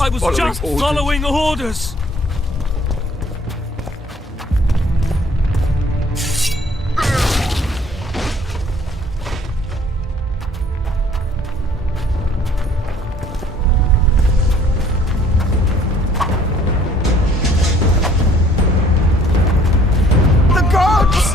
I was just following orders. The gods!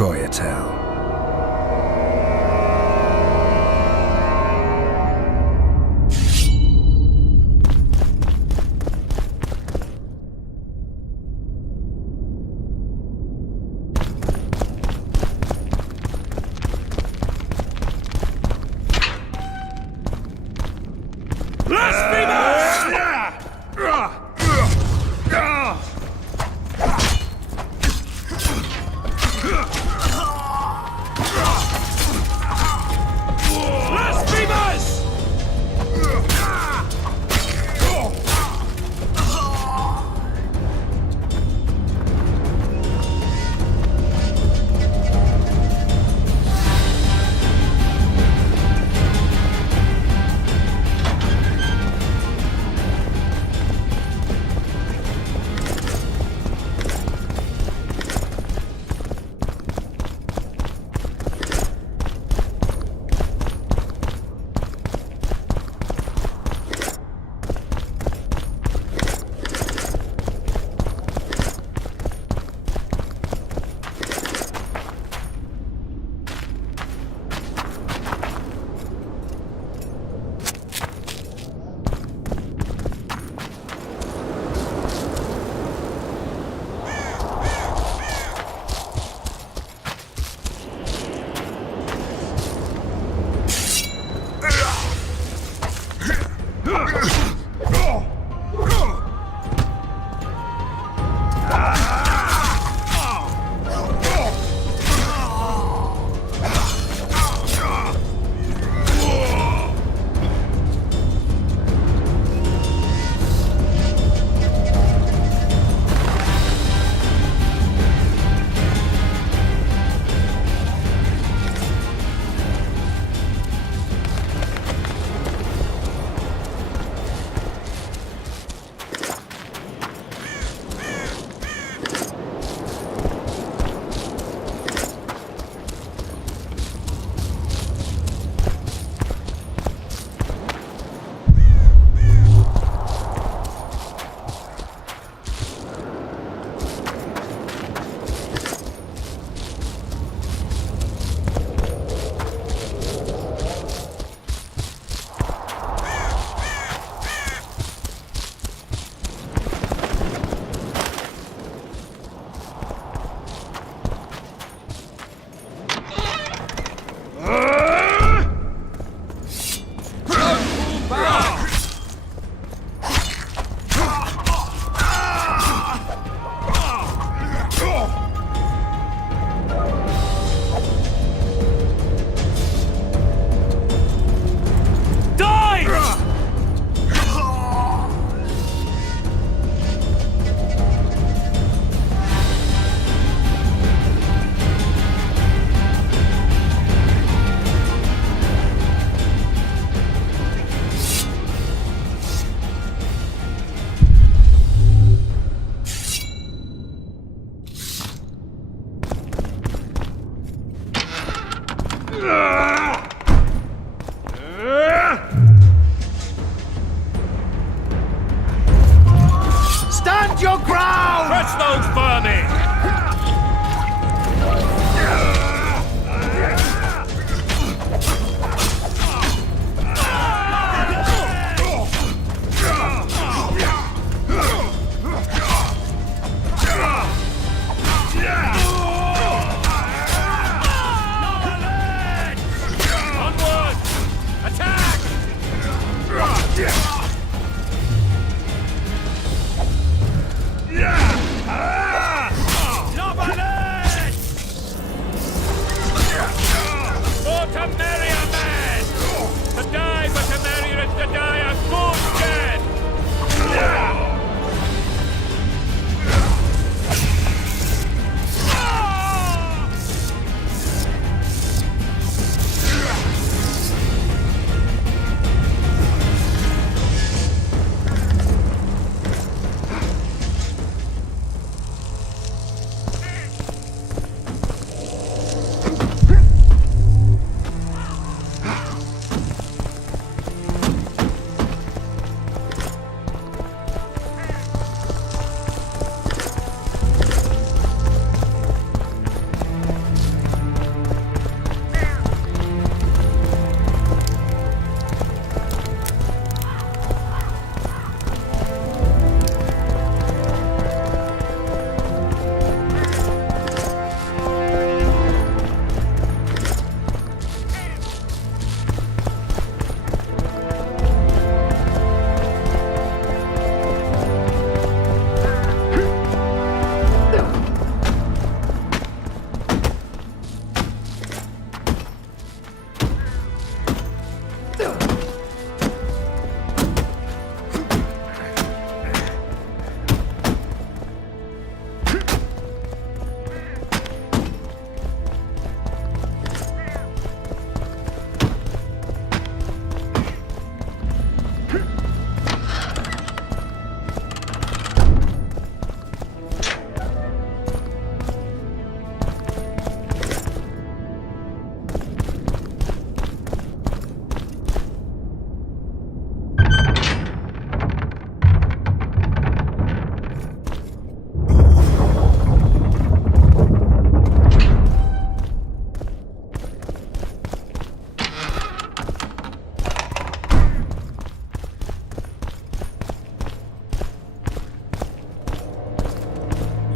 Wticher.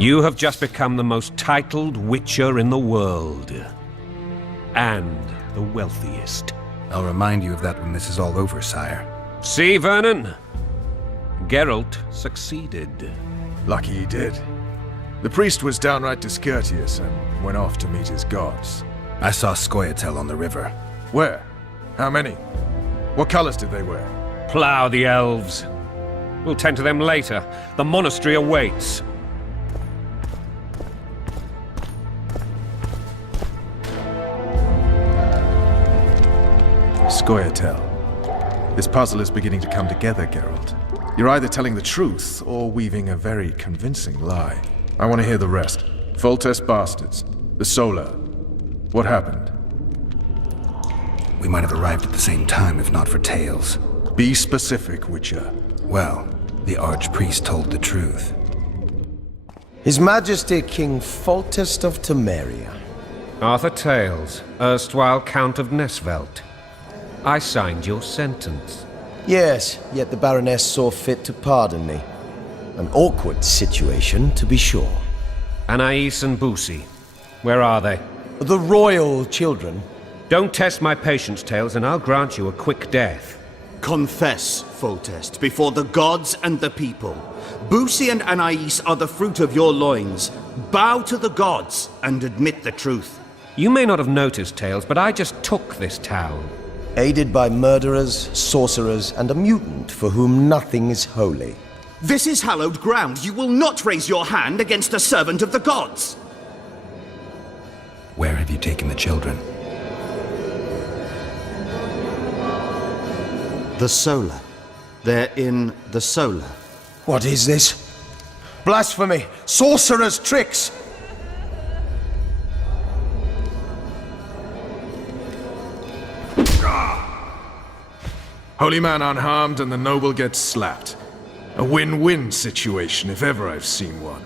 You have just become the most titled Witcher in the world. And the wealthiest. I'll remind you of that when this is all over, sire. See, Vernon? Geralt succeeded. Lucky he did. The priest was downright discourteous and went off to meet his gods. I saw Wticher on the river. Where? How many? What colors did they wear? Plough the elves. We'll tend to them later. The monastery awaits. Wticher. This puzzle is beginning to come together, Geralt. You're either telling the truth or weaving a very convincing lie. I want to hear the rest. Foltest bastards. The Solar. What happened? We might have arrived at the same time if not for tales. Be specific, Witcher. Well, the Archpriest told the truth. His Majesty King Foltest of Temeria. Arthur Tales, erstwhile Count of Nesvelt. I signed your sentence. Yes, yet the Baroness saw fit to pardon me. An awkward situation, to be sure. Anais and Boussy, where are they? The royal children. Don't test my patience, Tales, and I'll grant you a quick death. Confess, Foltest, before the gods and the people. Boussy and Anais are the fruit of your loins. Bow to the gods and admit the truth. You may not have noticed, Tales, but I just took this town. Aided by murderers, sorcerers, and a mutant for whom nothing is holy. This is hallowed ground. You will not raise your hand against a servant of the gods. Where have you taken the children? The Solar. They're in the Solar. What is this? Blasphemy! Sorcerer's tricks! Holy man unharmed and the noble gets slapped. A win-win situation, if ever I've seen one.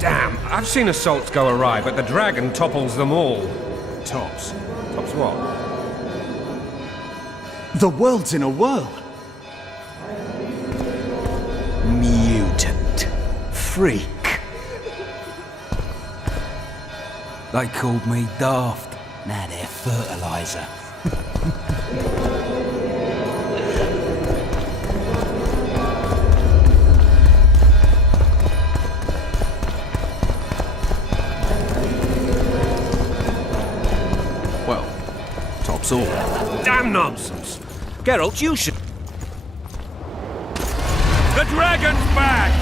Damn, I've seen assaults go awry, but the dragon topples them all. Tops. Tops what? The world's in a whirl. Mutant. Freak. They called me daft. Now they're fertilizer. Well, tops all. Damn nonsense! Geralt, you should... The dragon's back!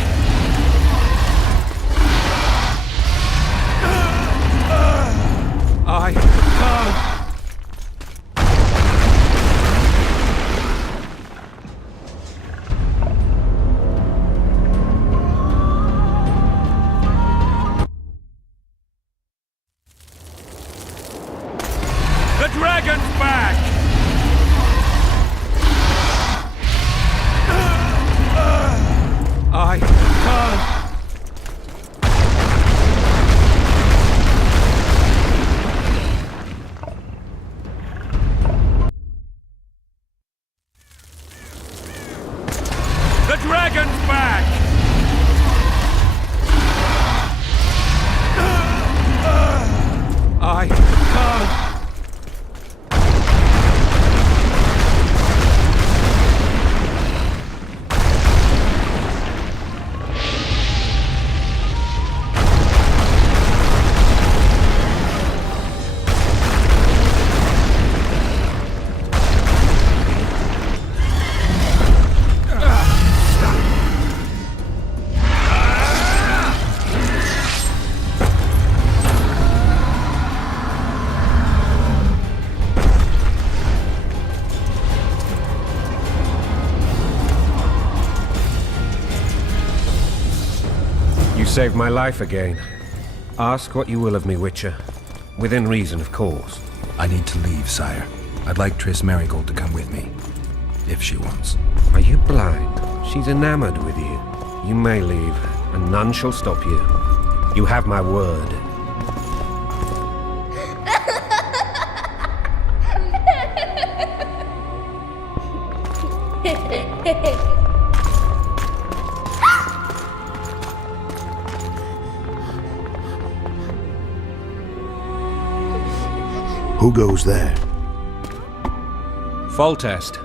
I can't... The dragon's back! I can't... The dragon's back! I can't... Saved my life again. Ask what you will of me, Witcher. Within reason, of course. I need to leave, sire. I'd like Triss Merigold to come with me. If she wants. Are you blind? She's enamored with you. You may leave, and none shall stop you. You have my word. Who goes there? Foltest.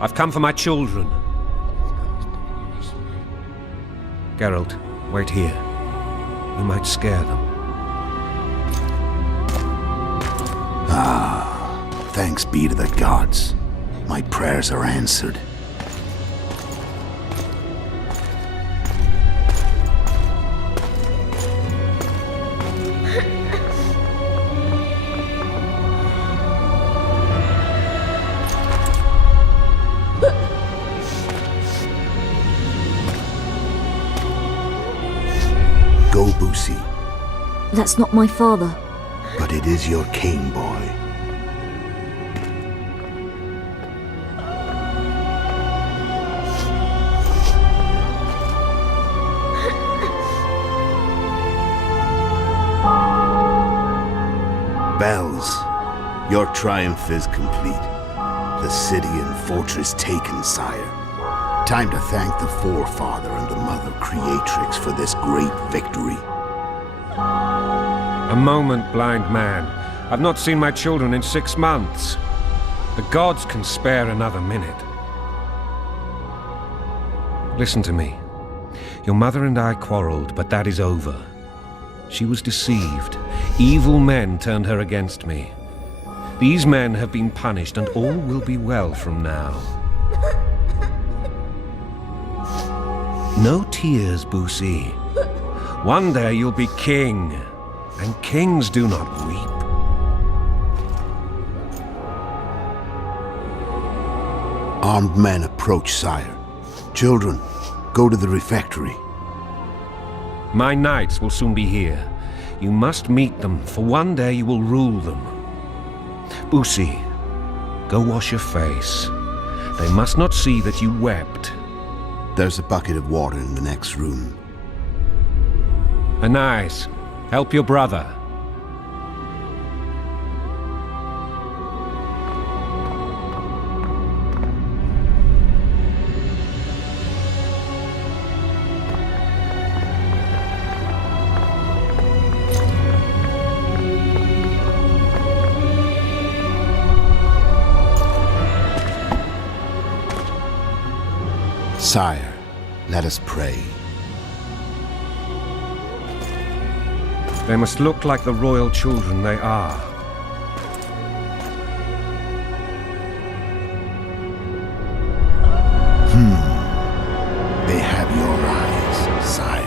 I've come for my children. Geralt, wait here. You might scare them. Ah, thanks be to the gods. My prayers are answered. Go, Boosie. That's not my father. But it is your king, boy. Bells, your triumph is complete. The city and fortress taken, sire. Time to thank the forefather and the mother creatrix for this great victory. A moment, blind man. I've not seen my children in 6 months. The gods can spare another minute. Listen to me. Your mother and I quarreled, but that is over. She was deceived. Evil men turned her against me. These men have been punished, and all will be well from now. No tears, Boosie. One day you'll be king, and kings do not weep. Armed men approach, sire. Children, go to the refectory. My knights will soon be here. You must meet them, for one day you will rule them. Boosie, go wash your face. They must not see that you wept. There's a bucket of water in the next room. Anais, help your brother. Sire, let us pray. They must look like the royal children they are. They have your eyes, sire.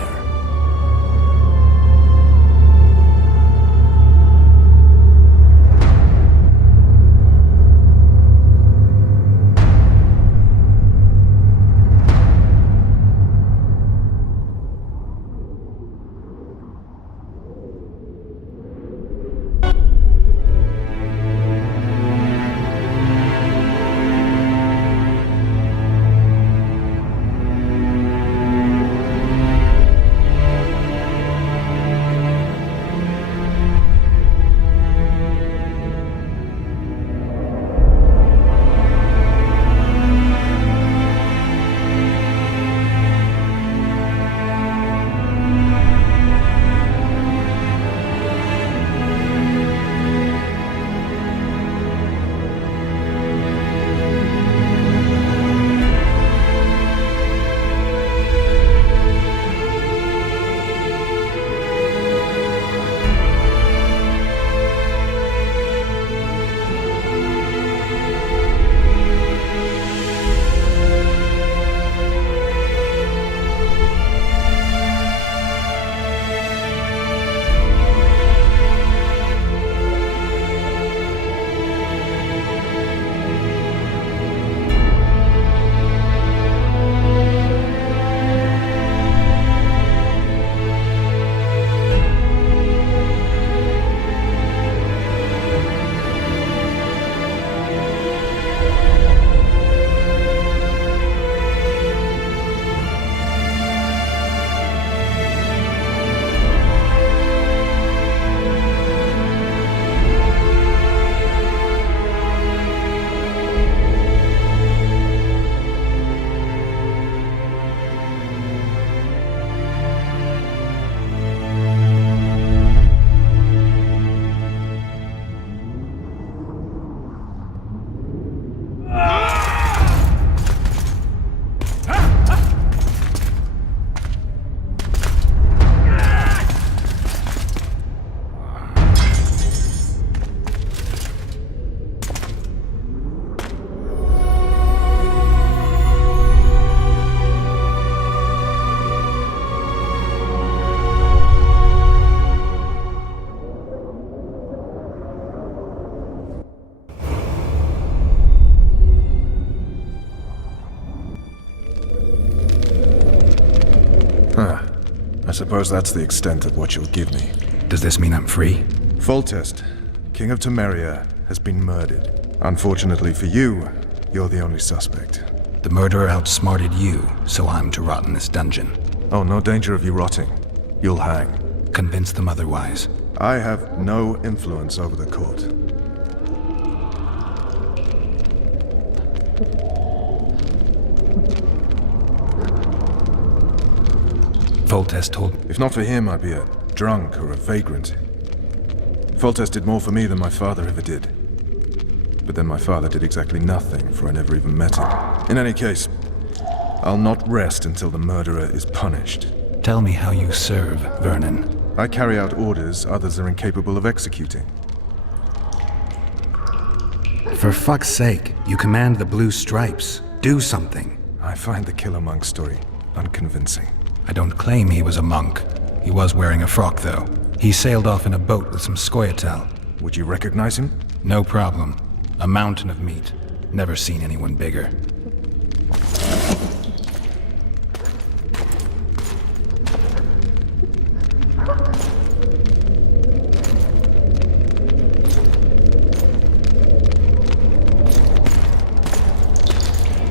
suppose that's the extent of what you'll give me. Does this mean I'm free? Foltest, King of Temeria, has been murdered. Unfortunately for you, you're the only suspect. The murderer outsmarted you, so I'm to rot in this dungeon. Oh, no danger of you rotting. You'll hang. Convince them otherwise. I have no influence over the court. Foltest told... If not for him, I'd be a drunk or a vagrant. Foltest did more for me than my father ever did. But then my father did exactly nothing, for I never even met him. In any case, I'll not rest until the murderer is punished. Tell me how you serve, Vernon. I carry out orders others are incapable of executing. For fuck's sake, you command the Blue Stripes. Do something. I find the Killer Monk story unconvincing. I don't claim he was a monk. He was wearing a frock, though. He sailed off in a boat with some Scoia'tael. Would you recognize him? No problem. A mountain of meat. Never seen anyone bigger.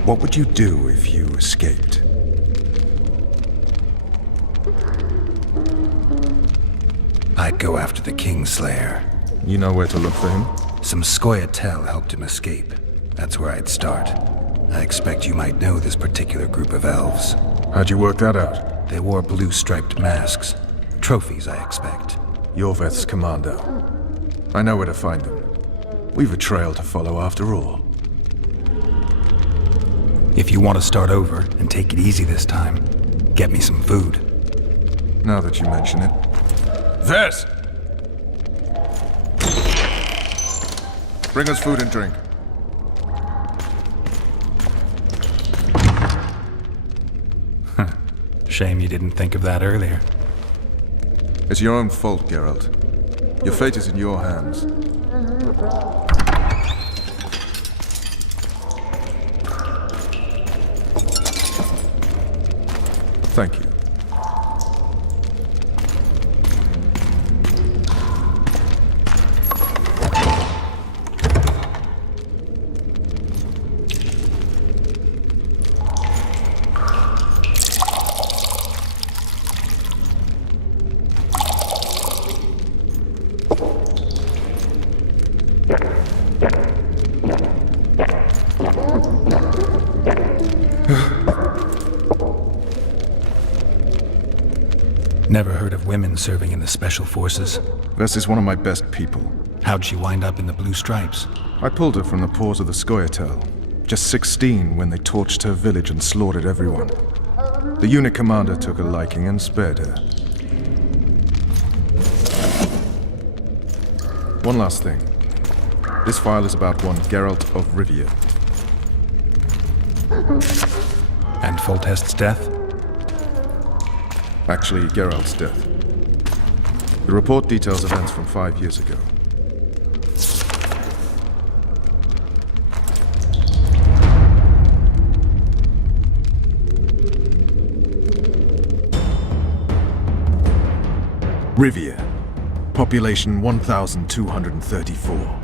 What would you do if you escaped? I'd go after the Kingslayer. You know where to look for him? Some Scoia'tael helped him escape. That's where I'd start. I expect you might know this particular group of elves. How'd you work that out? They wore blue-striped masks. Trophies, I expect. Yorveth's commando. I know where to find them. We've a trail to follow after all. If you want to start over and take it easy this time, get me some food. Now that you mention it. Vess! Bring us food and drink. Shame you didn't think of that earlier. It's your own fault, Geralt. Your fate is in your hands. Thank you. Never heard of women serving in the Special Forces. Vess is one of my best people. How'd she wind up in the Blue Stripes? I pulled her from the paws of the Scoia'tael. Just 16 when they torched her village and slaughtered everyone. The unit commander took a liking and spared her. One last thing. This file is about one Geralt of Rivia. And Foltest's death? Actually, Geralt's death. The report details events from 5 years ago. Rivia. Population 1,234.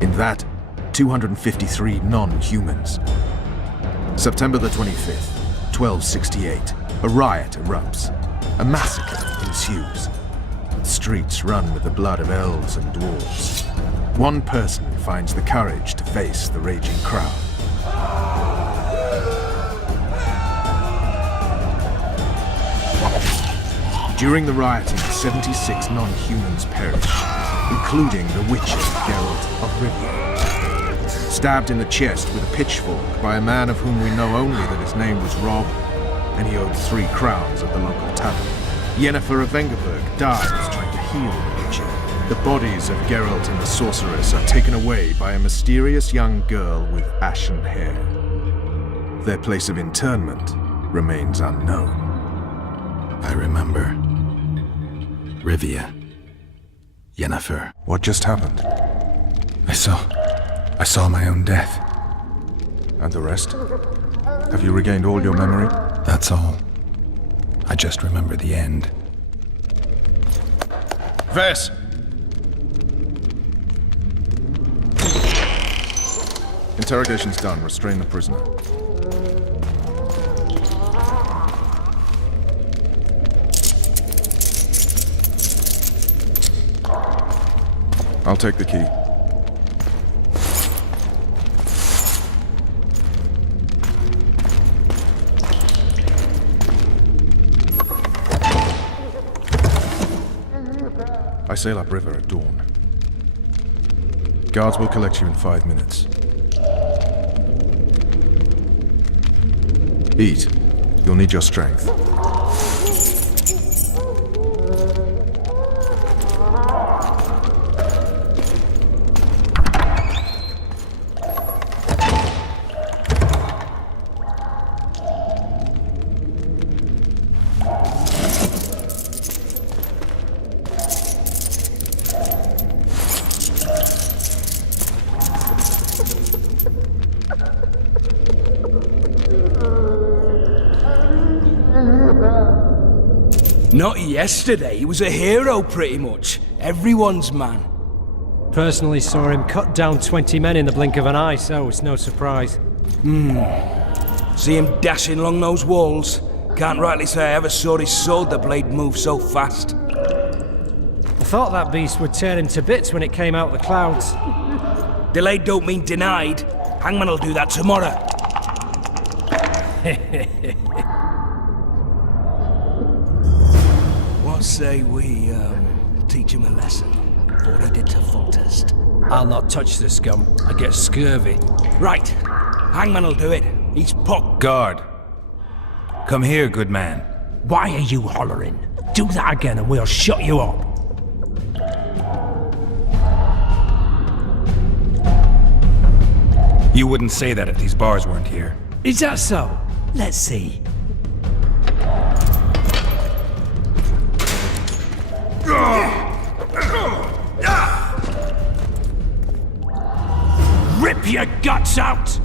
In that, 253 non-humans. September the 25th, 1268. A riot erupts. A massacre ensues. The streets run with the blood of elves and dwarves. One person finds the courage to face the raging crowd. During the rioting, 76 non-humans perish, including the Witcher, Geralt of Rivia. Stabbed in the chest with a pitchfork by a man of whom we know only that his name was Rob, and he owed 3 crowns at the local tavern. Yennefer of Vengerberg dies trying to heal the Witcher. The bodies of Geralt and the sorceress are taken away by a mysterious young girl with ashen hair. Their place of interment remains unknown. I remember. Rivia. Yennefer. What just happened? I saw my own death. And the rest? Have you regained all your memory? That's all. I just remember the end. Vess! Interrogation's done. Restrain the prisoner. I'll take the key. I sail upriver at dawn. Guards will collect you in 5 minutes. Eat. You'll need your strength. Not yesterday, he was a hero pretty much. Everyone's man. Personally saw him cut down 20 men in the blink of an eye, so it's no surprise. See him dashing along those walls? Can't rightly say I ever saw his sword the blade move so fast. I thought that beast would tear him to bits when it came out of the clouds. Delayed don't mean denied. Hangman will do that tomorrow. What say we, teach him a lesson? What he did to Foltest. I'll not touch the scum. I get scurvy. Right. Hangman will do it. He's pock. Guard. Come here, good man. Why are you hollering? Do that again and we'll shut you up. You wouldn't say that if these bars weren't here. Is that so? Let's see. Rip your guts out!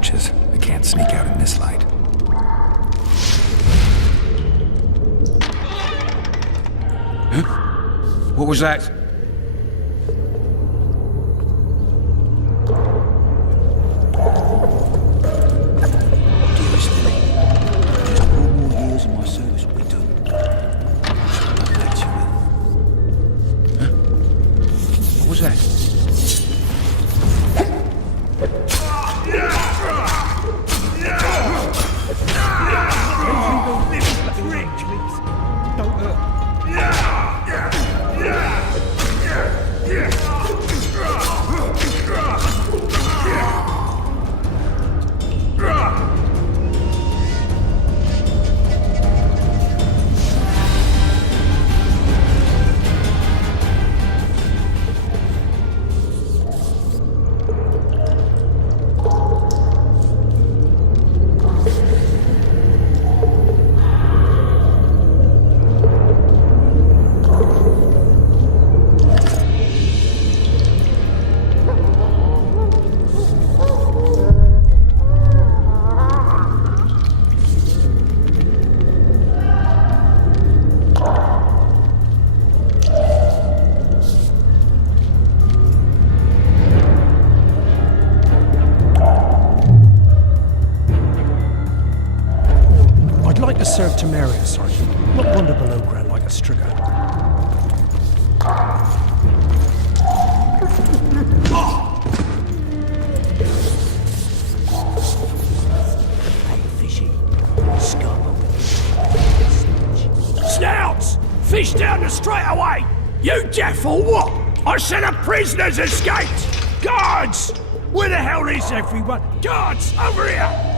I can't sneak out in this light. Huh? What was that? Serve Temeria, Sergeant. Not wander below ground like a striga. Our set of prisoners escaped! Guards! Where the hell is everyone? Guards, over here!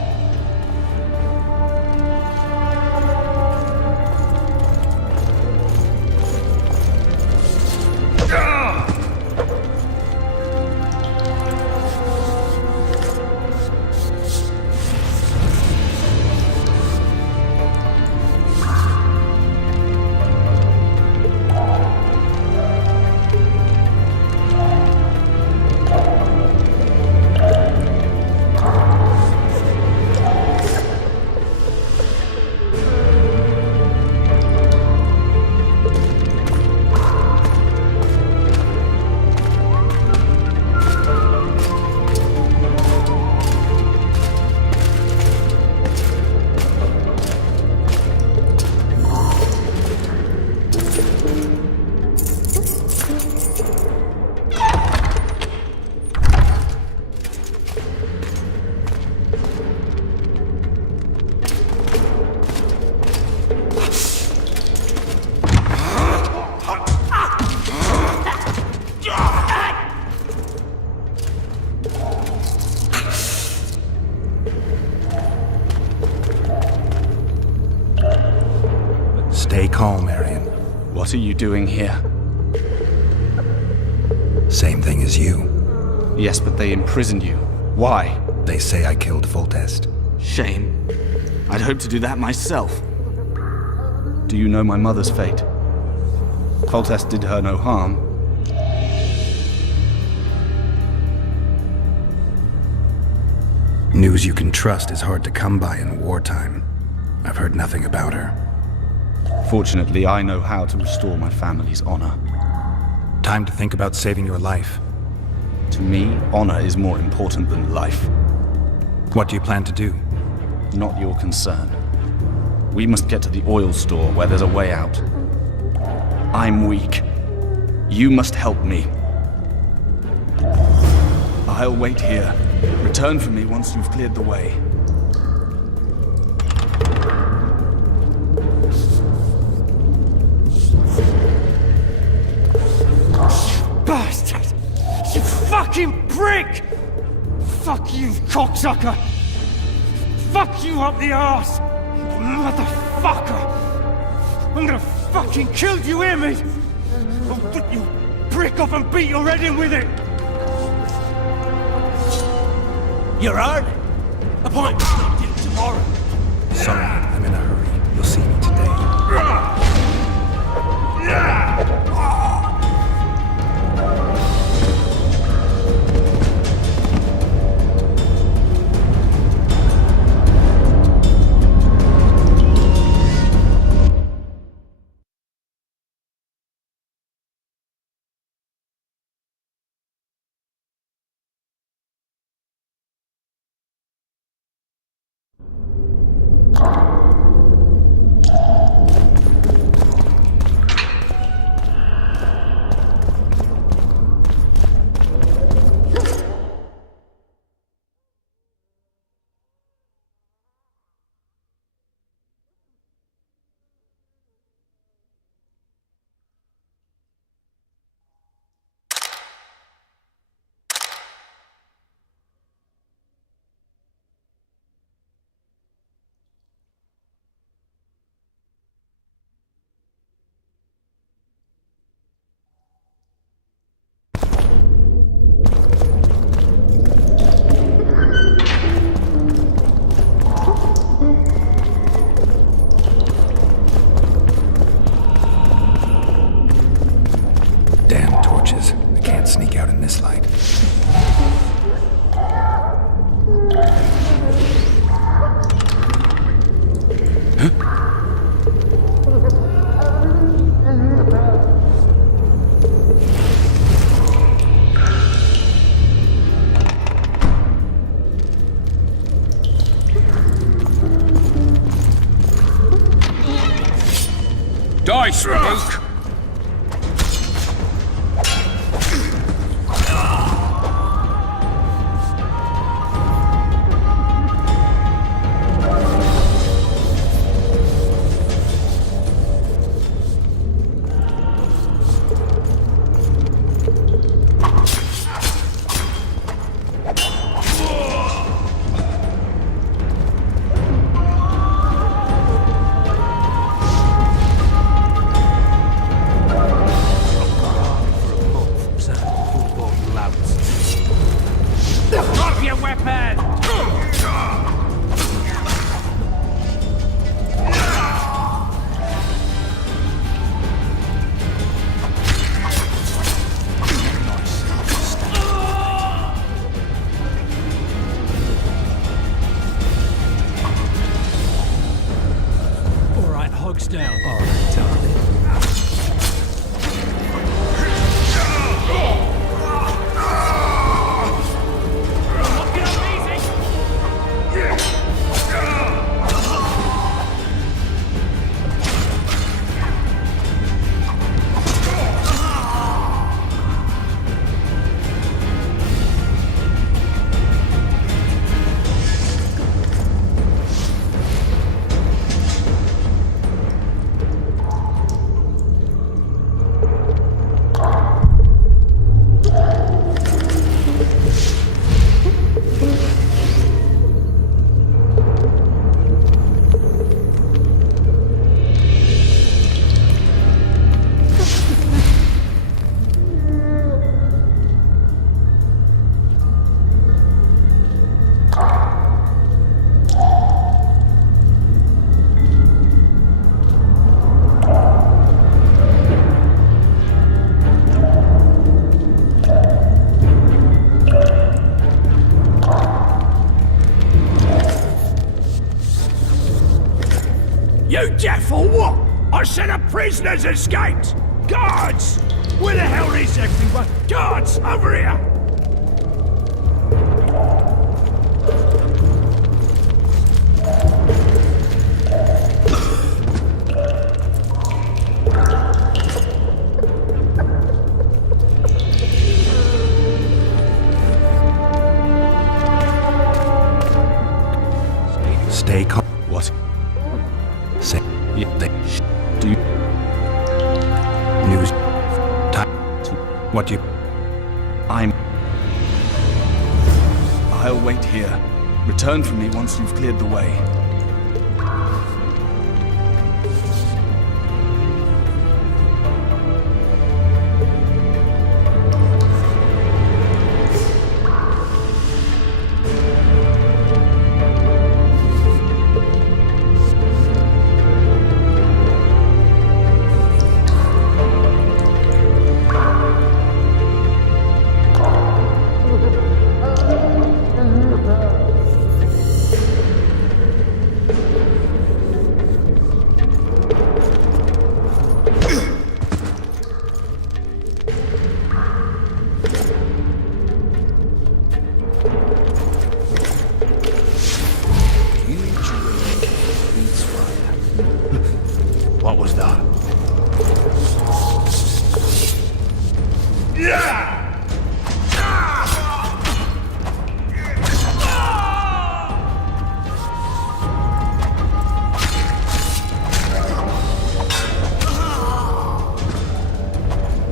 Stay calm, Arian. What are you doing here? Same thing as you. Yes, but they imprisoned you. Why? They say I killed Foltest. Shame. I'd hoped to do that myself. Do you know my mother's fate? Foltest did her no harm. News you can trust is hard to come by in wartime. I've heard nothing about her. Fortunately, I know how to restore my family's honor. Time to think about saving your life. To me, honor is more important than life. What do you plan to do? Not your concern. We must get to the oil store where there's a way out. I'm weak. You must help me. I'll wait here. Return for me once you've cleared the way. Bastard! You fucking prick! Fuck you, cocksucker! Fuck you up the arse! Motherfucker! I'm gonna fucking kill you, hear me? I'll rip you prick off and beat your head in with it! You're hurt? Appointment's not due tomorrow. Sorry, I'm in a hurry. You'll see me today. Sneak out in this light. Die, smoke! weapon! All right, hogs down. All right, darling. You deaf or what? I said a prisoner's escaped! Guards! Where the hell is everyone? Guards, over here! Stay calm. What? Say. Yeah, they... Do you... News. Time. What do you... I'll wait here. Return for me once you've cleared the way. What was that?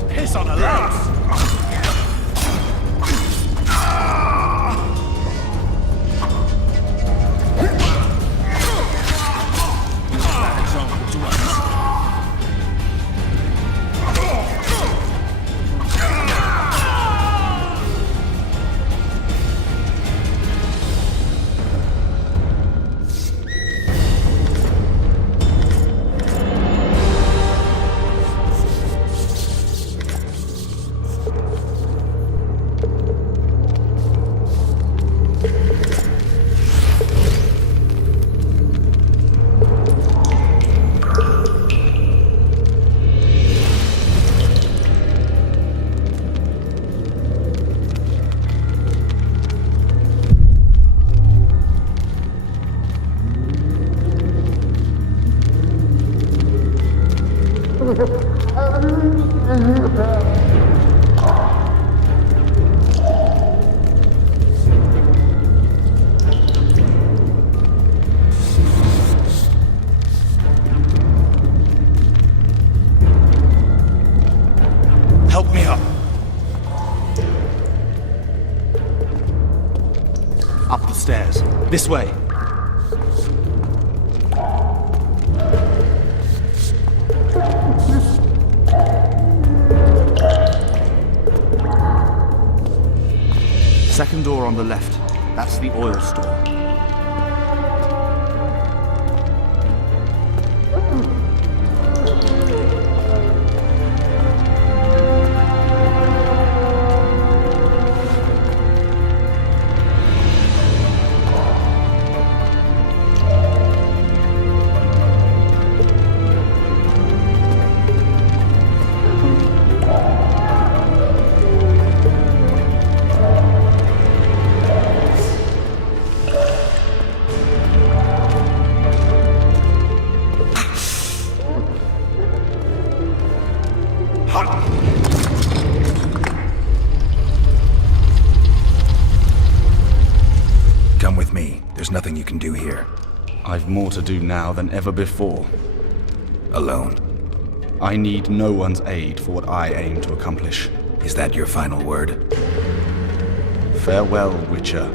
Piss on a lace! Help me up. Up the stairs. This way. Second door on the left. That's the oil store. Come with me. There's nothing you can do here. I've more to do now than ever before. Alone. I need no one's aid for what I aim to accomplish. Is that your final word? Farewell, Witcher.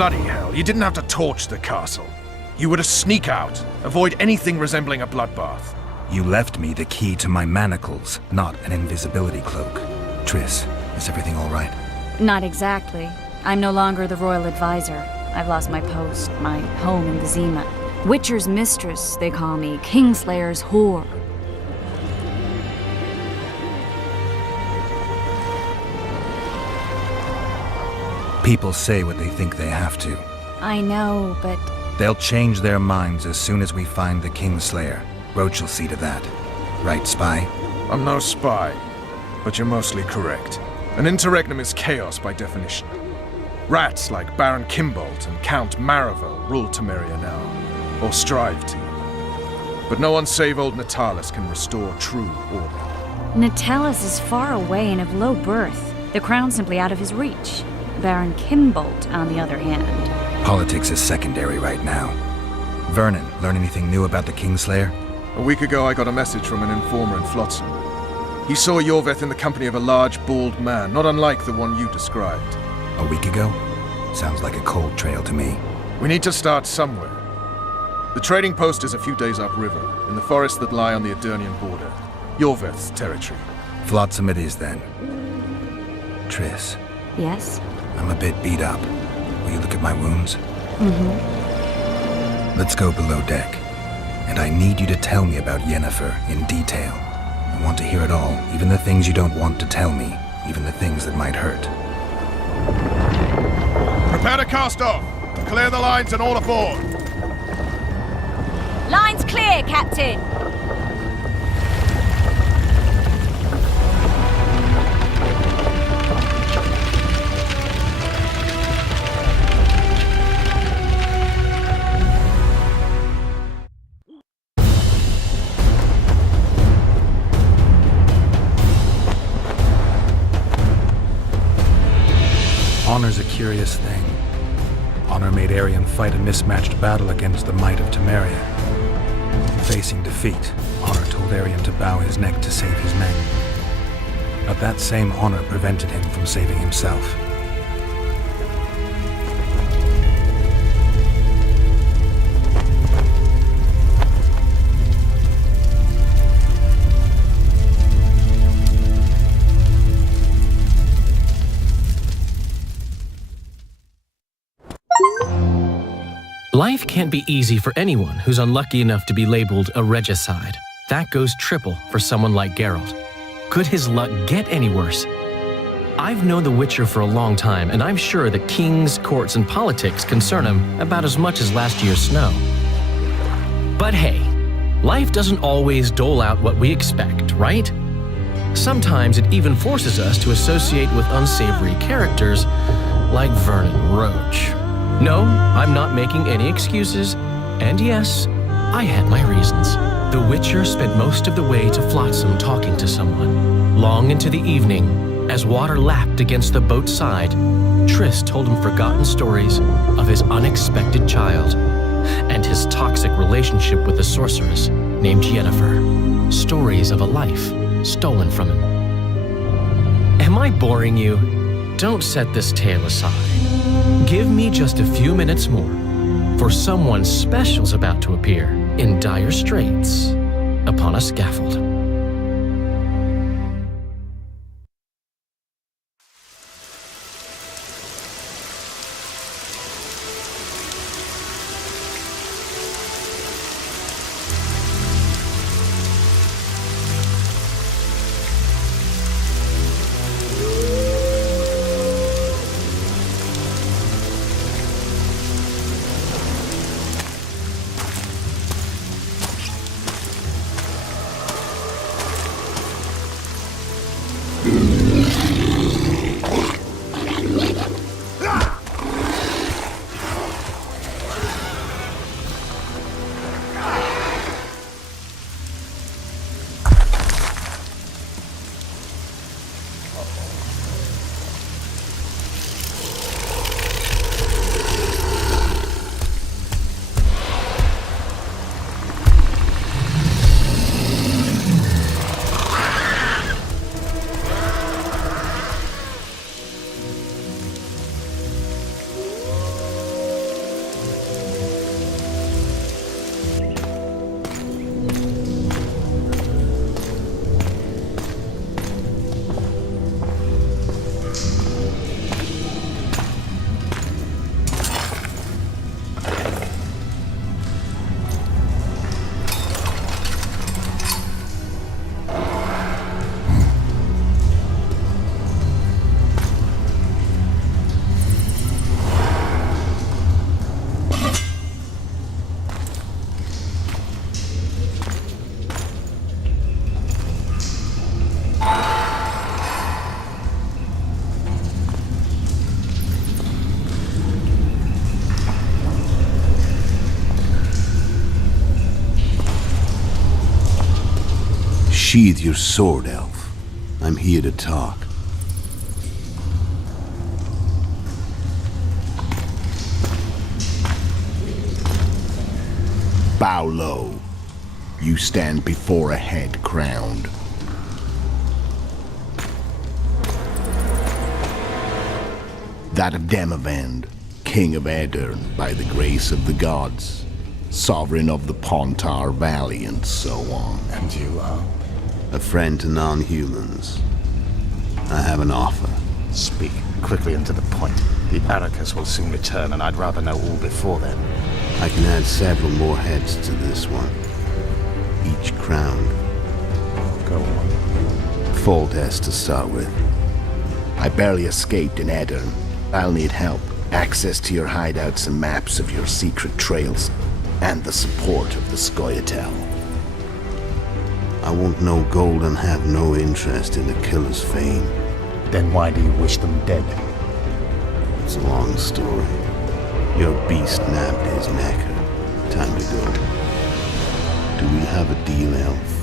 Bloody hell, you didn't have to torch the castle. You were to sneak out, avoid anything resembling a bloodbath. You left me the key to my manacles, not an invisibility cloak. Triss, is everything all right? Not exactly. I'm no longer the royal advisor. I've lost my post, my home in Vizima. Witcher's mistress, they call me. Kingslayer's whore. People say what they think they have to. I know, but... They'll change their minds as soon as we find the Kingslayer. Roach will see to that. Right, Spy? I'm no spy, but you're mostly correct. An interregnum is chaos by definition. Rats like Baron Kimbolt and Count Maravel rule Temeria now, or strive to. But no one save old Natalis can restore true order. Natalis is far away and of low birth. The crown's simply out of his reach. Baron Kimbolt, on the other hand. Politics is secondary right now. Vernon, learn anything new about the Kingslayer? A week ago I got a message from an informer in Flotsam. He saw Yorveth in the company of a large, bald man, not unlike the one you described. A week ago? Sounds like a cold trail to me. We need to start somewhere. The trading post is a few days upriver, in the forests that lie on the Adernian border. Yorveth's territory. Flotsam it is, then. Triss. Yes? I'm a bit beat up. Will you look at my wounds? Mm-hmm. Let's go below deck. And I need you to tell me about Yennefer in detail. I want to hear it all, even the things you don't want to tell me, even the things that might hurt. Prepare to cast off! Clear the lines and all aboard! Line's clear, Captain! Honor's a curious thing. Honor made Arion fight a mismatched battle against the might of Temeria. Facing defeat, Honor told Arion to bow his neck to save his men. But that same honor prevented him from saving himself. Life can't be easy for anyone who's unlucky enough to be labeled a regicide. That goes triple for someone like Geralt. Could his luck get any worse? I've known the Witcher for a long time, and I'm sure that kings, courts, and politics concern him about as much as last year's snow. But hey, life doesn't always dole out what we expect, right? Sometimes it even forces us to associate with unsavory characters like Vernon Roach. No, I'm not making any excuses, and yes, I had my reasons. The Witcher spent most of the way to Flotsam talking to someone. Long into the evening, as water lapped against the boat's side, Triss told him forgotten stories of his unexpected child and his toxic relationship with a sorceress named Yennefer. Stories of a life stolen from him. Am I boring you? Don't set this tale aside. Give me just a few minutes more, for someone special's about to appear in dire straits upon a scaffold. Sheathe your sword, elf. I'm here to talk. Bow low. You stand before a head crowned. That of Demavend, king of Aedirn by the grace of the gods, sovereign of the Pontar Valley and so on. And you are? A friend to non-humans. I have an offer. Speak quickly and to the point. The Arrakis will soon return, and I'd rather know all before then. I can add several more heads to this one. Each crowned. Go on. Foltest to start with. I barely escaped in Aedirn. I'll need help. Access to your hideouts and maps of your secret trails. And the support of the Scoia'tael. I want no gold and have no interest in the killer's fame. Then why do you wish them dead? It's a long story. Your beast nabbed his necker. Time to go. Do we have a deal, elf?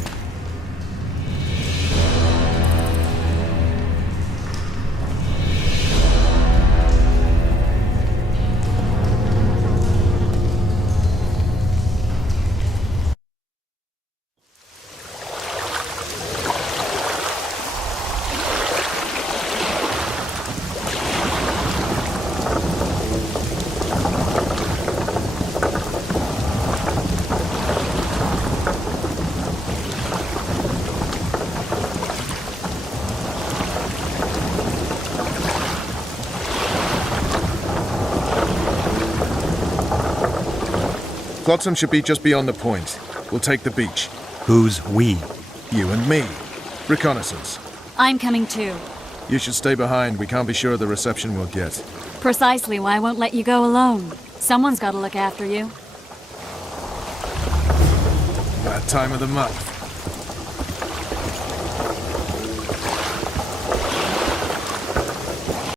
Flotsam should be just beyond the point. We'll take the beach. Who's we? You and me. Reconnaissance. I'm coming too. You should stay behind. We can't be sure of the reception we'll get. Precisely why I won't let you go alone. Someone's got to look after you. That time of the month.